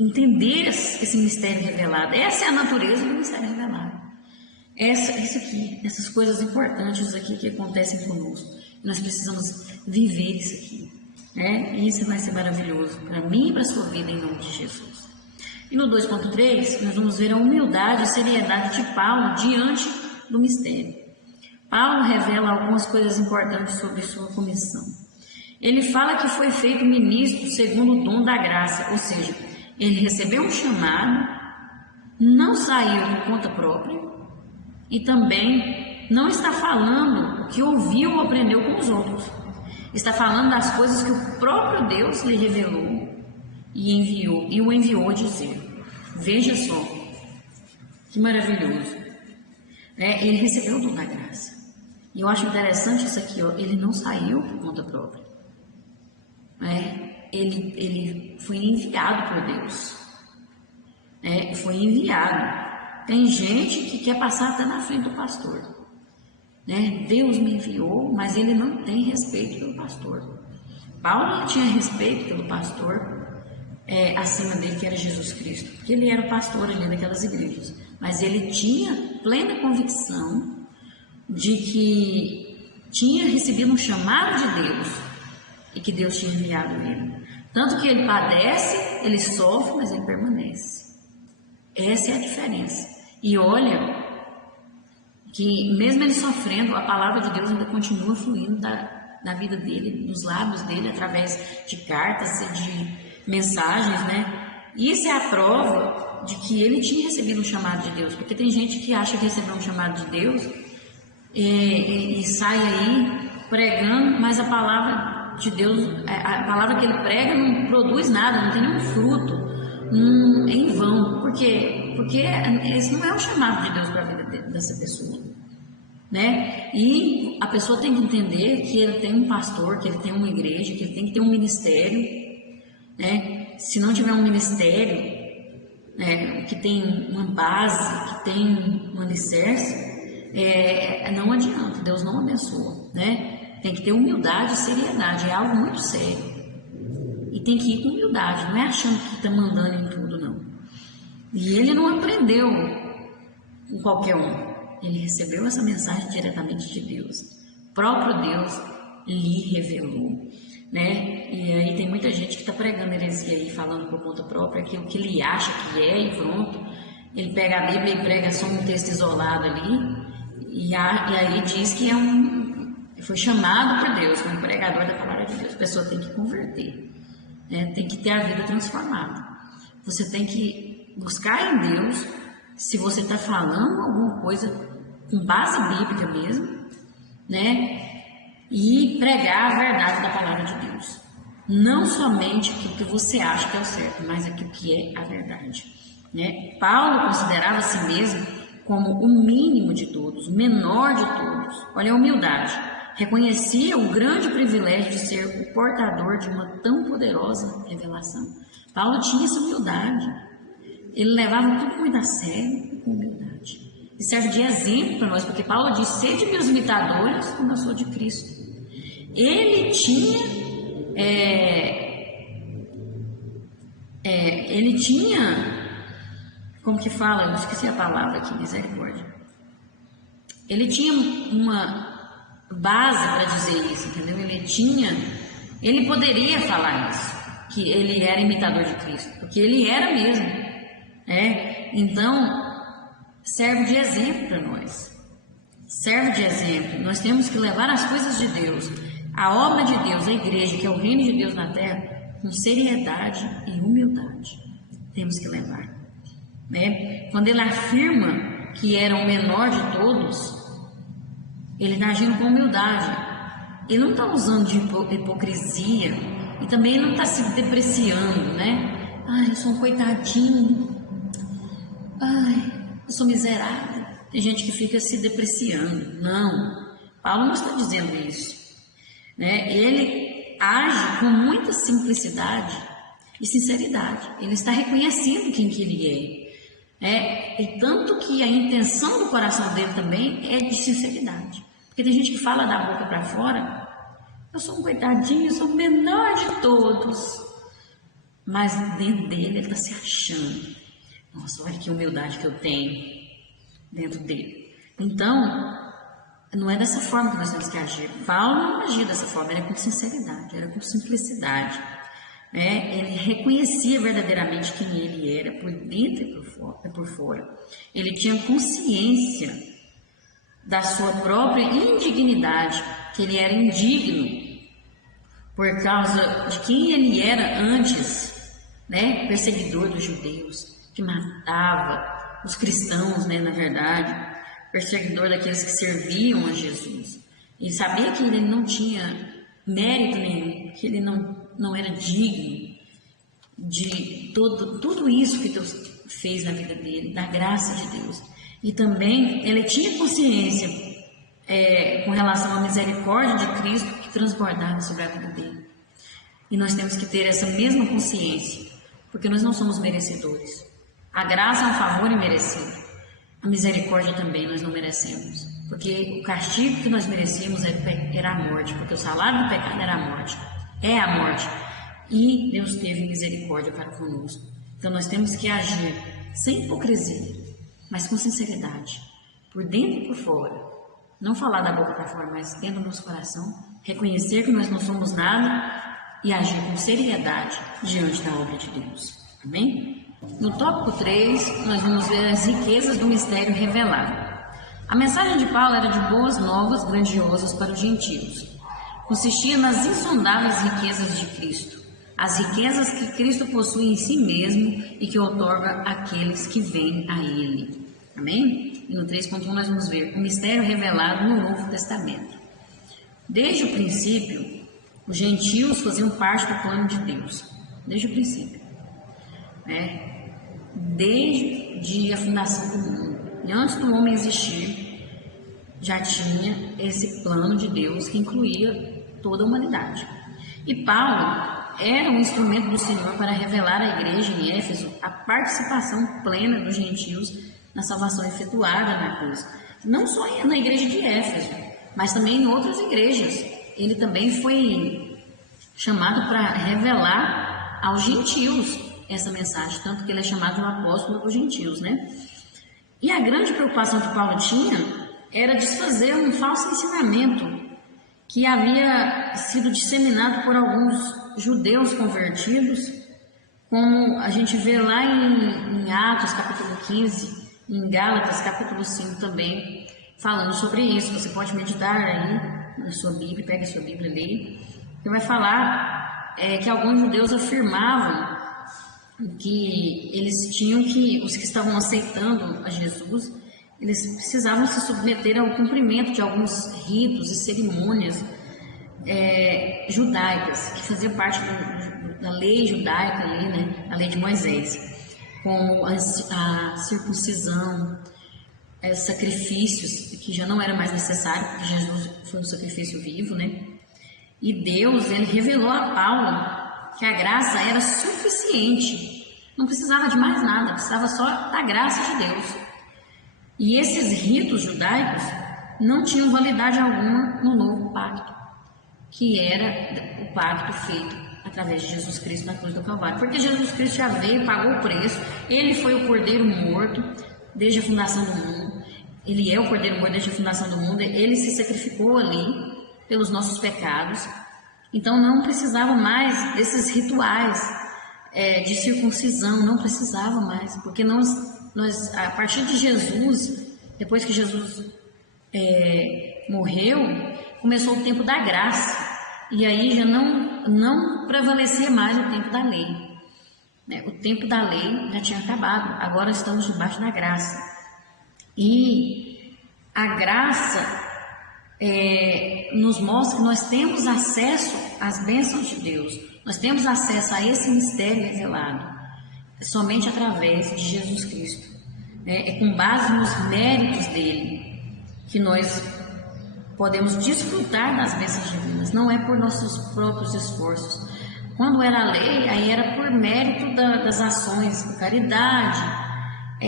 entender esse mistério revelado. Essa é a natureza do mistério revelado. Isso aqui, essas coisas importantes aqui que acontecem conosco. Nós precisamos viver isso aqui, né? E isso vai ser maravilhoso para mim e para a sua vida em nome de Jesus. E no 2.3 nós vamos ver a humildade e seriedade de Paulo diante do mistério. Paulo revela algumas coisas importantes sobre sua comissão. Ele fala que foi feito ministro segundo o dom da graça, ou seja, ele recebeu um chamado, não saiu por conta própria e também não está falando o que ouviu ou aprendeu com os outros. Está falando das coisas que o próprio Deus lhe revelou e o enviou a dizer. Veja só, que maravilhoso. Ele recebeu o dom da graça. E eu acho interessante isso aqui, ó, ele não saiu por conta própria. Ele foi enviado por Deus. Foi enviado. Tem gente que quer passar até na frente do pastor. Deus me enviou, mas ele não tem respeito pelo pastor. Paulo tinha respeito pelo pastor acima dele, que era Jesus Cristo, porque ele era o pastor ali daquelas igrejas. Mas ele tinha plena convicção de que tinha recebido um chamado de Deus e que Deus tinha enviado ele. Tanto que ele padece, ele sofre, mas ele permanece. Essa é a diferença. E olha que mesmo ele sofrendo, a palavra de Deus ainda continua fluindo na vida dele, nos lábios dele, através de cartas e de mensagens, né? Isso é a prova de que ele tinha recebido um chamado de Deus, porque tem gente que acha que recebeu um chamado de Deus e sai aí pregando, mas a palavra de Deus, a palavra que ele prega não produz nada, não tem nenhum fruto, em vão. Por quê? Porque esse não é o chamado de Deus para a vida dessa pessoa, né? E a pessoa tem que entender que ele tem um pastor, que ele tem uma igreja, que ele tem que ter um ministério, né? Se não tiver um ministério, que tem uma base, que tem um alicerce, não adianta, Deus não abençoa, né? Tem que ter humildade e seriedade, é algo muito sério. E tem que ir com humildade, não é achando que está mandando em tudo, não. E ele não aprendeu com qualquer um. Ele recebeu essa mensagem diretamente de Deus. O próprio Deus lhe revelou, né? E aí tem muita gente que está pregando heresia aí, falando por conta própria, aquilo que ele acha que é e pronto. Ele pega a Bíblia e prega só um texto isolado ali, e aí diz que foi chamado por Deus, foi um pregador da palavra de Deus. A pessoa tem que converter, né? Tem que ter a vida transformada. Você tem que buscar em Deus, se você está falando alguma coisa com base bíblica mesmo, né? E pregar a verdade da palavra de Deus. Não somente aquilo que você acha que é o certo, mas aquilo que é a verdade, né? Paulo considerava a si mesmo como o mínimo de todos, o menor de todos. Olha a humildade. Reconhecia o grande privilégio de ser o portador de uma tão poderosa revelação. Paulo tinha essa humildade. Ele levava tudo muito a sério, com humildade. E serve de exemplo para nós, porque Paulo diz: sede meus imitadores, como eu sou de Cristo. Ele tinha, como que fala? Eu esqueci a palavra aqui, misericórdia. Ele tinha base para dizer isso, entendeu? Ele poderia falar isso, que ele era imitador de Cristo, porque ele era mesmo, Então, serve de exemplo para nós. Serve de exemplo. Nós temos que levar as coisas de Deus, a obra de Deus, a igreja, que é o reino de Deus na terra, com seriedade e humildade. Temos que levar. Quando ele afirma que era o menor de todos, ele está agindo com humildade. Ele não está usando de hipocrisia e também não está se depreciando, Ai, eu sou um coitadinho. Ai, eu sou miserável. Tem gente que fica se depreciando. Não, Paulo não está dizendo isso. Ele age com muita simplicidade e sinceridade. Ele está reconhecendo quem que ele é. E tanto que a intenção do coração dele também é de sinceridade. Porque tem gente que fala da boca para fora: eu sou um coitadinho, eu sou o menor de todos. Mas dentro dele ele está se achando. Nossa, olha que humildade que eu tenho dentro dele. Então, não é dessa forma que nós temos que agir. Paulo não agia dessa forma, era com sinceridade, era com simplicidade. Ele reconhecia verdadeiramente quem ele era, por dentro e por fora. Ele tinha consciência da sua própria indignidade, que ele era indigno por causa de quem ele era antes, perseguidor dos judeus, que matava os cristãos, na verdade, perseguidor daqueles que serviam a Jesus. Ele sabia que ele não tinha mérito nenhum, que ele não era digno de tudo isso que Deus fez na vida dele, da graça de Deus. E também ele tinha consciência com relação à misericórdia de Cristo que transbordava sobre a vida dele. E nós temos que ter essa mesma consciência, porque nós não somos merecedores. A graça é um favor imerecido. A misericórdia também nós não merecemos, porque o castigo que nós merecíamos era a morte, porque o salário do pecado era a morte, é a morte, e Deus teve misericórdia para conosco. Então nós temos que agir sem hipocrisia, mas com sinceridade, por dentro e por fora. Não falar da boca para fora, mas dentro do nosso coração, reconhecer que nós não somos nada e agir com seriedade diante da obra de Deus. Amém? No tópico 3, nós vamos ver as riquezas do mistério revelado. A mensagem de Paulo era de boas novas grandiosas para os gentios. Consistia nas insondáveis riquezas de Cristo, as riquezas que Cristo possui em si mesmo e que outorga àqueles que vêm a Ele. Amém? E no 3.1 nós vamos ver o mistério revelado no Novo Testamento. Desde o princípio, os gentios faziam parte do plano de Deus. Desde o princípio. Desde a fundação do mundo. E antes do homem existir, já tinha esse plano de Deus que incluía toda a humanidade. E Paulo era um instrumento do Senhor para revelar à igreja em Éfeso a participação plena dos gentios na salvação efetuada na cruz. Não só na igreja de Éfeso, mas também em outras igrejas. Ele também foi chamado para revelar aos gentios essa mensagem, tanto que ele é chamado de um apóstolo dos gentios, E a grande preocupação que Paulo tinha era desfazer um falso ensinamento que havia sido disseminado por alguns judeus convertidos, como a gente vê lá em Atos capítulo 15, em Gálatas capítulo 5 também, falando sobre isso. Você pode meditar aí na sua Bíblia, pega a sua Bíblia e leia, que vai falar que alguns judeus afirmavam que eles tinham que, os que estavam aceitando a Jesus, eles precisavam se submeter ao cumprimento de alguns ritos e cerimônias judaicas, que faziam parte da lei judaica ali, a lei de Moisés, como a circuncisão, sacrifícios que já não era mais necessário, porque Jesus foi um sacrifício vivo, E Deus, ele revelou a Paulo que a graça era suficiente, não precisava de mais nada, precisava só da graça de Deus. E esses ritos judaicos não tinham validade alguma no novo pacto, que era o pacto feito através de Jesus Cristo na cruz do Calvário, porque Jesus Cristo já veio, pagou o preço, ele foi o cordeiro morto desde a fundação do mundo, Ele é o Cordeiro morto desde a fundação do mundo, ele se sacrificou ali pelos nossos pecados, então não precisava mais desses rituais de circuncisão, não precisava mais, porque nós, a partir de Jesus, depois que Jesus morreu, começou o tempo da graça, e aí já não prevalecia mais o tempo da lei, né? O tempo da lei já tinha acabado, agora estamos debaixo da graça. E a graça nos mostra que nós temos acesso às bênçãos de Deus, nós temos acesso a esse mistério revelado somente através de Jesus Cristo. É com base nos méritos dele que nós podemos desfrutar das bênçãos divinas, não é por nossos próprios esforços. Quando era a lei, aí era por mérito das ações, caridade,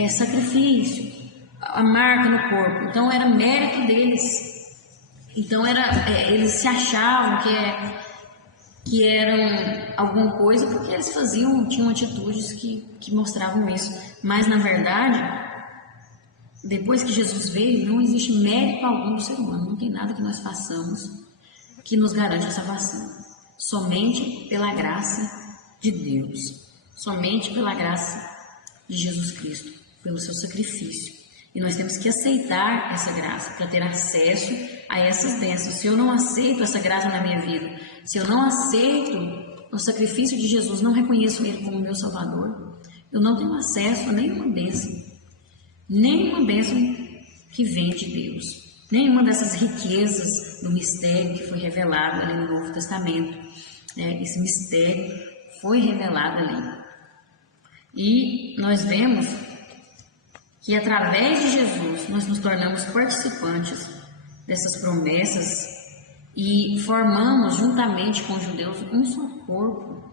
sacrifício, a marca no corpo, então era mérito deles, então eles se achavam que eram alguma coisa porque eles tinham atitudes que mostravam isso, mas na verdade, depois que Jesus veio, não existe mérito algum do ser humano, não tem nada que nós façamos que nos garante a salvação, somente pela graça de Deus, somente pela graça de Jesus Cristo, pelo seu sacrifício. E nós temos que aceitar essa graça para ter acesso a essas bênçãos. Se eu não aceito essa graça na minha vida, se eu não aceito o sacrifício de Jesus, não reconheço Ele como meu Salvador, eu não tenho acesso a nenhuma bênção que vem de Deus, nenhuma dessas riquezas do mistério que foi revelado ali no Novo Testamento. Esse mistério foi revelado ali. E nós vemos que através de Jesus nós nos tornamos participantes dessas promessas e formamos juntamente com os judeus um só corpo,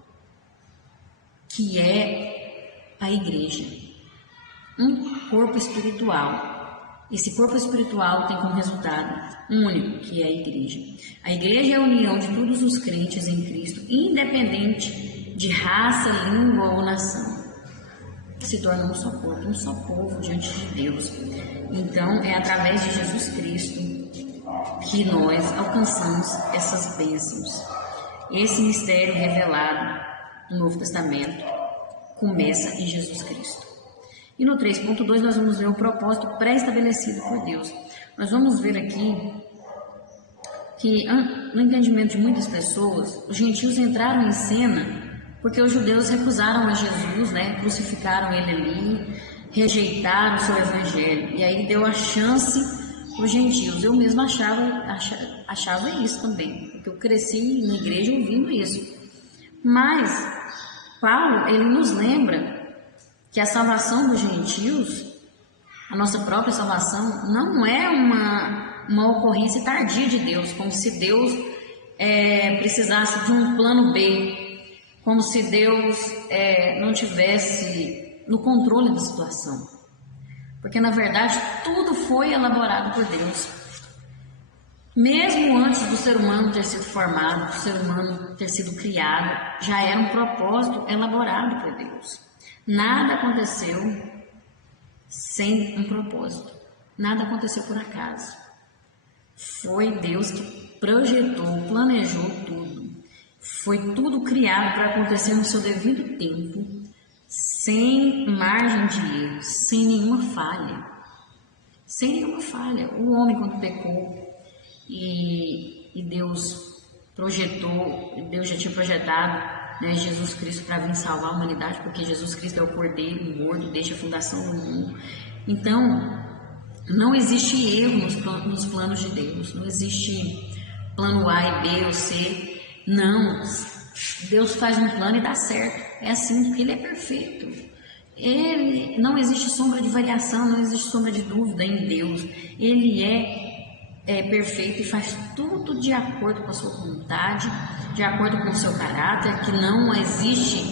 que é a igreja, um corpo espiritual. Esse corpo espiritual tem como resultado único, que é a igreja. A igreja é a união de todos os crentes em Cristo, independente de raça, língua ou nação. Se torna um só corpo, um só povo diante de Deus. Então, é através de Jesus Cristo que nós alcançamos essas bênçãos. Esse mistério revelado no Novo Testamento começa em Jesus Cristo. E no 3.2 nós vamos ver o propósito pré-estabelecido por Deus. Nós vamos ver aqui que, no entendimento de muitas pessoas, os gentios entraram em cena porque os judeus recusaram a Jesus, crucificaram ele ali, rejeitaram o seu evangelho, e aí deu a chance para os gentios. Eu mesma achava isso também, porque eu cresci na igreja ouvindo isso. Mas Paulo, ele nos lembra que a salvação dos gentios, a nossa própria salvação, não é uma ocorrência tardia de Deus, como se Deus precisasse de um plano B, como se Deus não tivesse no controle da situação. Porque, na verdade, tudo foi elaborado por Deus. Mesmo antes do ser humano ter sido formado, do ser humano ter sido criado, já era um propósito elaborado por Deus. Nada aconteceu sem um propósito. Nada aconteceu por acaso. Foi Deus que projetou, planejou tudo. Foi tudo criado para acontecer no seu devido tempo, sem margem de erro, sem nenhuma falha. Sem nenhuma falha. O homem, quando pecou e Deus projetou, Deus já tinha projetado Jesus Cristo para vir salvar a humanidade, porque Jesus Cristo é o Cordeiro morto desde a fundação do mundo. Então, não existe erro nos planos de Deus, não existe plano A e B ou C. Não, Deus faz um plano e dá certo. É assim, porque Ele é perfeito. Ele não existe sombra de variação, não existe sombra de dúvida em Deus. Ele é perfeito e faz tudo de acordo com a sua vontade, de acordo com o seu caráter, que não existe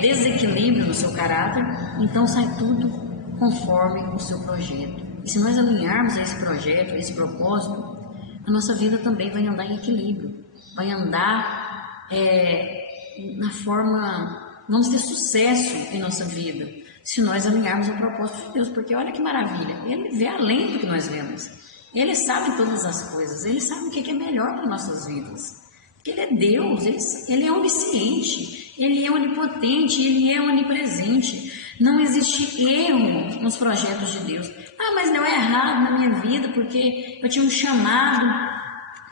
desequilíbrio no seu caráter. Então sai tudo conforme o seu projeto. E se nós alinharmos a esse projeto, a esse propósito, a nossa vida também vai andar em equilíbrio. Vai andar na forma, vamos ter sucesso em nossa vida, se nós alinharmos o propósito de Deus, porque olha que maravilha, Ele vê além do que nós vemos, Ele sabe todas as coisas, Ele sabe o que é melhor para nossas vidas, porque Ele é Deus, Ele é onisciente, Ele é onipotente, Ele é onipresente, não existe erro nos projetos de Deus. Ah, mas deu errado na minha vida, porque eu tinha um chamado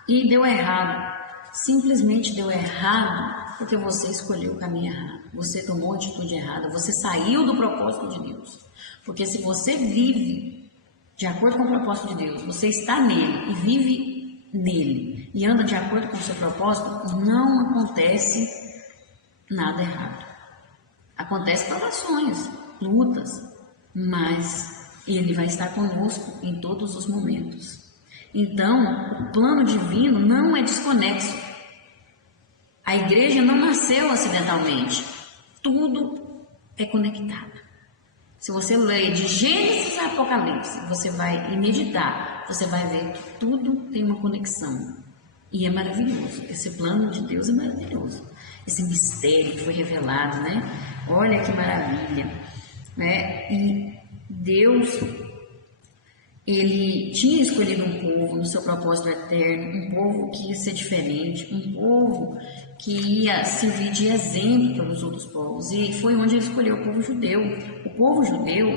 e deu errado. Simplesmente deu errado porque você escolheu o caminho errado, você tomou a atitude errada, você saiu do propósito de Deus. Porque se você vive de acordo com o propósito de Deus, você está nele e vive nele e anda de acordo com o seu propósito, não acontece nada errado. Acontecem provações, lutas, mas Ele vai estar conosco em todos os momentos. Então, o plano divino não é desconexo. A igreja não nasceu acidentalmente. Tudo é conectado. Se você ler de Gênesis a Apocalipse, você vai meditar, você vai ver que tudo tem uma conexão. E é maravilhoso. Esse plano de Deus é maravilhoso. Esse mistério que foi revelado, né? Olha que maravilha, né? E Deus, Ele tinha escolhido um povo no seu propósito eterno, um povo que ia ser diferente, um povo que ia servir de exemplo para os outros povos. E foi onde Ele escolheu o povo judeu. O povo judeu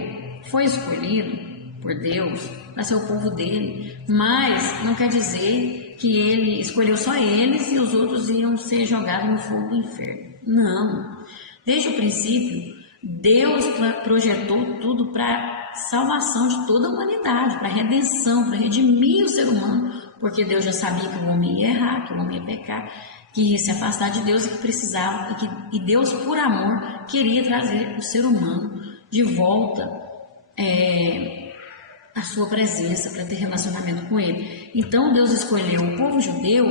foi escolhido por Deus para ser o povo dele, mas não quer dizer que Ele escolheu só eles e os outros iam ser jogados no fogo do inferno. Não. Desde o princípio, Deus projetou tudo para salvação de toda a humanidade, para redenção, para redimir o ser humano, porque Deus já sabia que o homem ia errar, que o homem ia pecar, que ia se afastar de Deus e que precisava, e Deus, por amor, queria trazer o ser humano de volta à sua presença, para ter relacionamento com Ele. Então Deus escolheu o povo judeu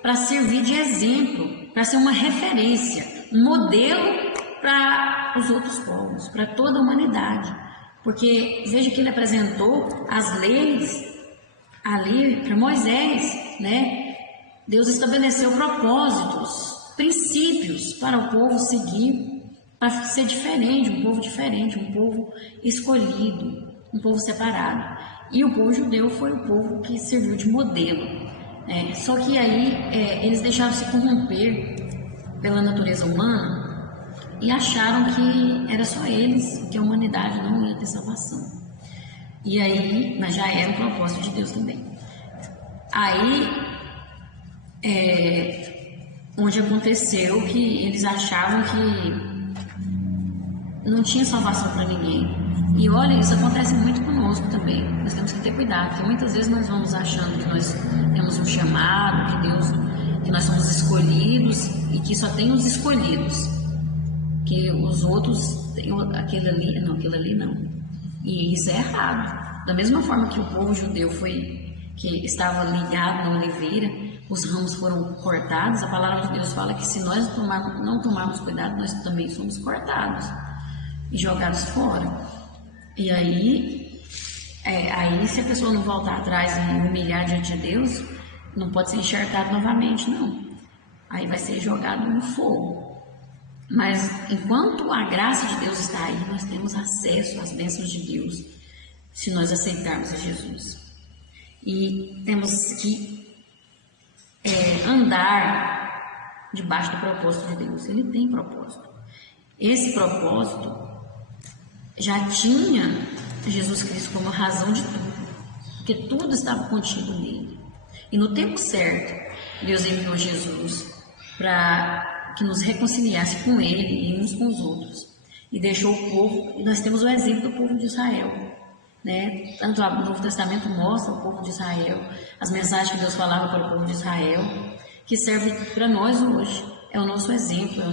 para servir de exemplo, para ser uma referência, um modelo para os outros povos, para toda a humanidade. Porque veja que Ele apresentou as leis ali para Moisés, né? Deus estabeleceu propósitos, princípios para o povo seguir, para ser diferente, um povo escolhido, um povo separado. E o povo judeu foi o povo que serviu de modelo. Só que aí eles deixaram se corromper pela natureza humana e acharam que era só eles, que a humanidade não ia ter salvação. E aí, mas já era o propósito de Deus também. Aí, onde aconteceu que eles achavam que não tinha salvação para ninguém. E olha, isso acontece muito conosco também. Nós temos que ter cuidado, porque muitas vezes nós vamos achando que nós temos um chamado, que nós somos escolhidos e que só tem os escolhidos, que os outros, aquele ali não. E isso é errado. Da mesma forma que o povo judeu que estava ligado na oliveira, os ramos foram cortados, a palavra de Deus fala que se nós não tomarmos cuidado, nós também somos cortados e jogados fora. E aí se a pessoa não voltar atrás e humilhar diante de Deus, não pode ser enxertado novamente, não. Aí vai ser jogado no fogo. Mas enquanto a graça de Deus está aí, nós temos acesso às bênçãos de Deus, se nós aceitarmos a Jesus. E temos que andar debaixo do propósito de Deus. Ele tem propósito. Esse propósito já tinha Jesus Cristo como razão de tudo, porque tudo estava contido nele. E no tempo certo, Deus enviou Jesus para que nos reconciliasse com Ele e uns com os outros. E deixou o povo, e nós temos o exemplo do povo de Israel, né? Tanto o Novo Testamento mostra o povo de Israel, as mensagens que Deus falava para o povo de Israel, que serve para nós hoje. É o nosso exemplo, é o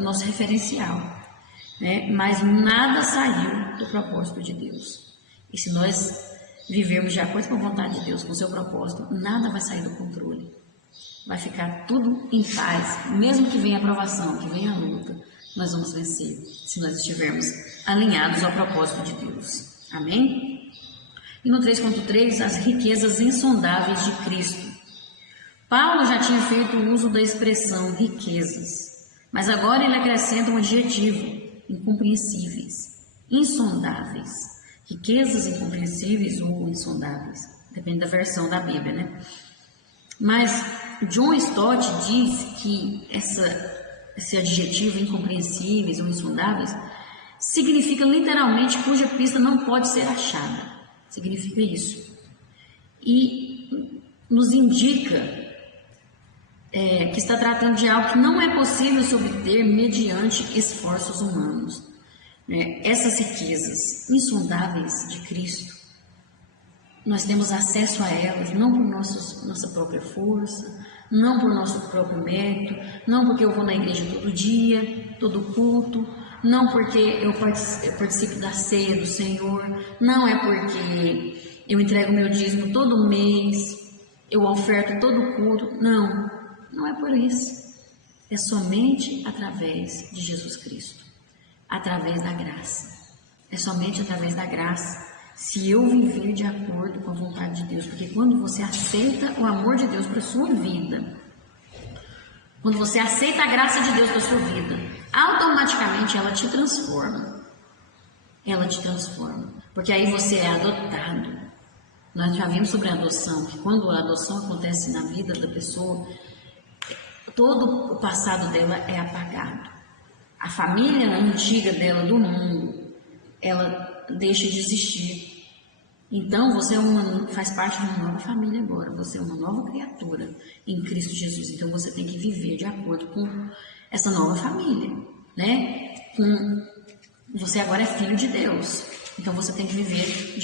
nosso referencial, né? Mas nada saiu do propósito de Deus. E se nós vivermos de acordo com a vontade de Deus, com o seu propósito, nada vai sair do controle. Vai ficar tudo em paz, mesmo que venha a provação, que venha a luta, nós vamos vencer, se nós estivermos alinhados ao propósito de Deus. Amém? E no 3.3, as riquezas insondáveis de Cristo. Paulo já tinha feito o uso da expressão riquezas, mas agora ele acrescenta um adjetivo, incompreensíveis, insondáveis. Riquezas incompreensíveis ou insondáveis, depende da versão da Bíblia, né? Mas John Stott diz que esse adjetivo incompreensíveis ou insondáveis significa literalmente cuja pista não pode ser achada. Significa isso. E nos indica que está tratando de algo que não é possível se obter mediante esforços humanos. Essas riquezas insondáveis de Cristo, nós temos acesso a elas não por nossa própria força, não por nosso próprio mérito, não porque eu vou na igreja todo dia, todo culto, não porque eu participo da ceia do Senhor, não é porque eu entrego meu dízimo todo mês, eu oferto todo culto, não é por isso. É somente através de Jesus Cristo, através da graça. É somente através da graça. Se eu viver de acordo com a vontade de Deus, porque quando você aceita o amor de Deus para a sua vida, quando você aceita a graça de Deus para a sua vida, automaticamente ela te transforma. Ela te transforma, porque aí você é adotado. Nós já vimos sobre a adoção, que quando a adoção acontece na vida da pessoa, todo o passado dela é apagado. A família antiga dela do mundo, ela deixa de existir. Então você faz parte de uma nova família agora, você é uma nova criatura em Cristo Jesus. Então você tem que viver de acordo com essa nova família, né? Você agora é filho de Deus, então você tem que viver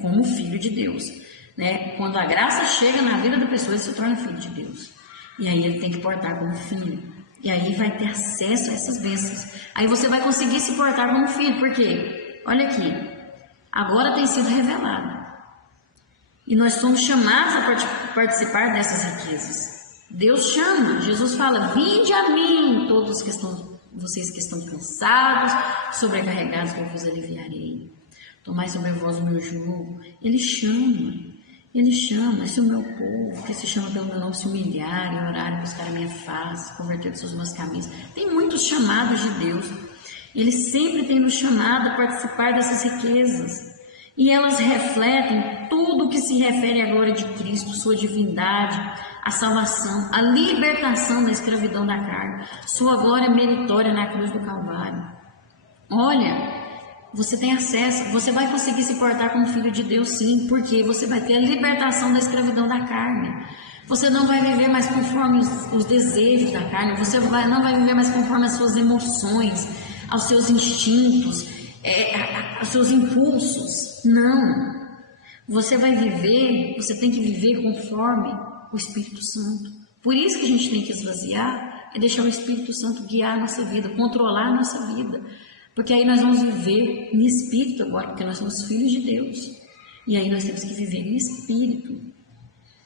como filho de Deus, né? Quando a graça chega na vida da pessoa, ele se torna filho de Deus, e aí ele tem que portar como filho, e aí vai ter acesso a essas bênçãos. Aí você vai conseguir se portar como filho, porque olha aqui, agora tem sido revelado. E nós somos chamados a participar dessas riquezas. Deus chama, Jesus fala: vinde a mim, todos vocês que estão cansados, sobrecarregados, que eu vos aliviarei. Tomai sobre vós o meu jugo. Ele chama, se o meu povo, que se chama pelo meu nome, se humilhar e orar e buscar a minha face, converter dos seus maus caminhos. Tem muitos chamados de Deus. Ele sempre tem nos chamado a participar dessas riquezas. E elas refletem tudo o que se refere à glória de Cristo, sua divindade, a salvação, a libertação da escravidão da carne, sua glória meritória na cruz do Calvário. Olha, você tem acesso, você vai conseguir se portar como filho de Deus, sim, porque você vai ter a libertação da escravidão da carne. Você não vai viver mais conforme os desejos da carne, você não vai viver mais conforme as suas emoções, aos seus instintos, aos seus impulsos. Não. Você vai viver, você tem que viver conforme o Espírito Santo. Por isso que a gente tem que esvaziar e deixar o Espírito Santo guiar a nossa vida, controlar a nossa vida. Porque aí nós vamos viver em Espírito agora, porque nós somos filhos de Deus. E aí nós temos que viver em Espírito.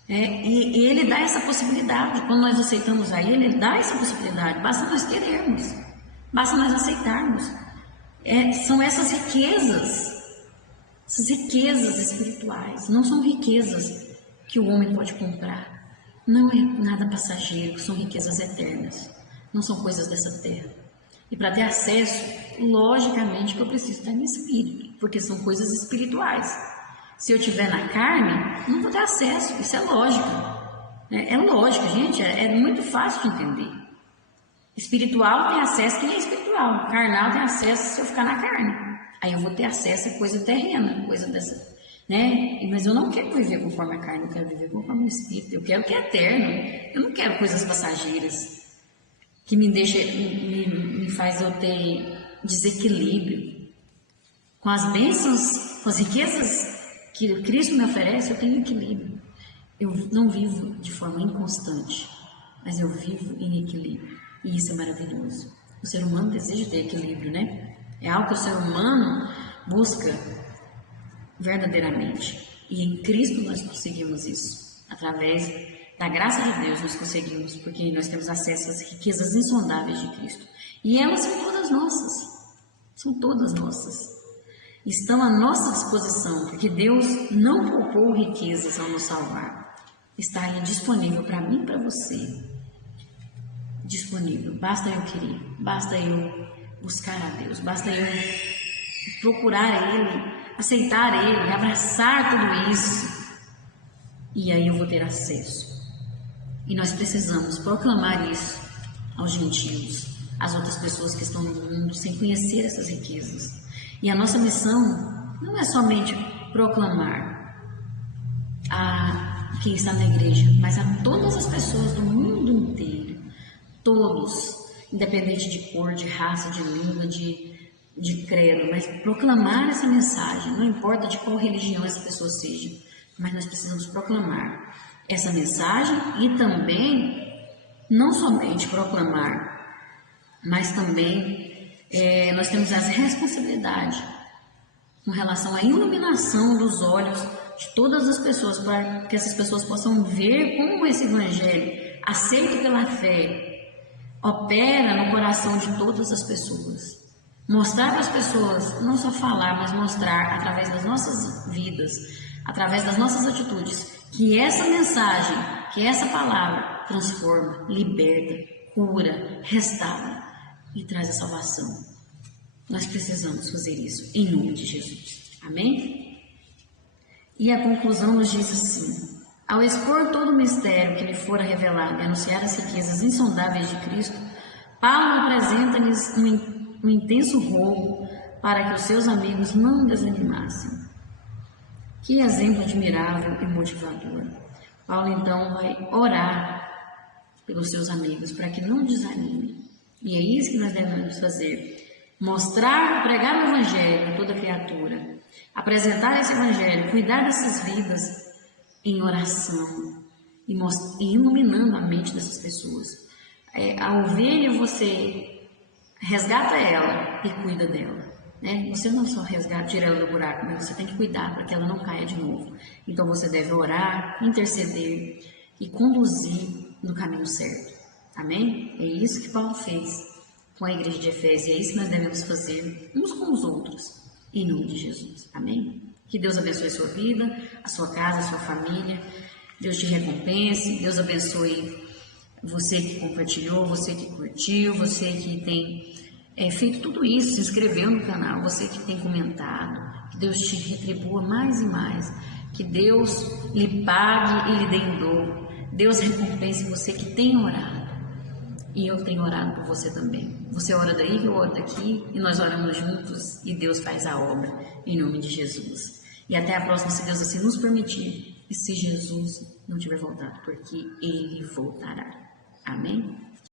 E Ele dá essa possibilidade. Quando nós aceitamos a Ele dá essa possibilidade. Basta nós querermos. Basta nós aceitarmos. São essas riquezas espirituais. Não são riquezas que o homem pode comprar. Não é nada passageiro, são riquezas eternas. Não são coisas dessa terra. E para ter acesso, logicamente que eu preciso estar em espírito, porque são coisas espirituais. Se eu estiver na carne, não vou ter acesso. Isso é lógica. É lógica, gente. É muito fácil de entender. Espiritual tem acesso quem é espiritual. Carnal tem acesso se eu ficar na carne. Aí eu vou ter acesso a coisa terrena, coisa dessa, né? Mas eu não quero viver conforme a carne, eu quero viver conforme o Espírito. Eu quero o que é eterno. Eu não quero coisas passageiras que me faz eu ter desequilíbrio. Com as bênçãos, com as riquezas que Cristo me oferece, eu tenho equilíbrio. Eu não vivo de forma inconstante, mas eu vivo em equilíbrio. E isso é maravilhoso. O ser humano deseja ter equilíbrio, né? É algo que o ser humano busca verdadeiramente. E em Cristo nós conseguimos isso. Através da graça de Deus nós conseguimos, porque nós temos acesso às riquezas insondáveis de Cristo. E elas são todas nossas. São todas nossas. Estão à nossa disposição, porque Deus não poupou riquezas ao nos salvar. Está aí disponível para mim e para você. Disponível. Basta eu querer. Basta eu buscar a Deus, basta eu procurar Ele, aceitar Ele, abraçar tudo isso, e aí eu vou ter acesso. E nós precisamos proclamar isso aos gentios, às outras pessoas que estão no mundo sem conhecer essas riquezas. E a nossa missão não é somente proclamar a quem está na igreja, mas a todas as pessoas do mundo inteiro, todos, independente de cor, de raça, de língua, de credo, mas proclamar essa mensagem, não importa de qual religião essa pessoa seja, mas nós precisamos proclamar essa mensagem e também, não somente proclamar, mas também nós temos as responsabilidades com relação à iluminação dos olhos de todas as pessoas, para que essas pessoas possam ver como esse evangelho, aceito pela fé, opera no coração de todas as pessoas. Mostrar para as pessoas, não só falar, mas mostrar através das nossas vidas, através das nossas atitudes, que essa mensagem, que essa palavra transforma, liberta, cura, restaura e traz a salvação. Nós precisamos fazer isso em nome de Jesus. Amém? E a conclusão nos diz assim: ao expor todo o mistério que lhe fora revelado e anunciar as riquezas insondáveis de Cristo, Paulo apresenta-lhes um intenso rogo para que os seus amigos não desanimassem. Que exemplo admirável e motivador. Paulo então vai orar pelos seus amigos para que não desanimem. E é isso que nós devemos fazer. Mostrar, pregar o evangelho a toda criatura. Apresentar esse evangelho, cuidar dessas vidas em oração e iluminando a mente dessas pessoas. A ovelha, você resgata ela e cuida dela. Você não só resgata, tira ela do buraco, mas você tem que cuidar para que ela não caia de novo. Então você deve orar, interceder e conduzir no caminho certo. Amém? É isso que Paulo fez com a igreja de Efésios, e é isso que nós devemos fazer uns com os outros, em nome de Jesus. Amém? Que Deus abençoe a sua vida, a sua casa, a sua família. Deus te recompense, Deus abençoe você que compartilhou, você que curtiu, você que tem feito tudo isso, se inscreveu no canal, você que tem comentado, que Deus te retribua mais e mais, que Deus lhe pague e lhe dê em dobro, Deus recompense você que tem orado, e eu tenho orado por você também. Você ora daí, eu oro daqui, e nós oramos juntos, e Deus faz a obra, em nome de Jesus. E até a próxima, se Deus assim nos permitir, e se Jesus não tiver voltado, porque Ele voltará. Amém?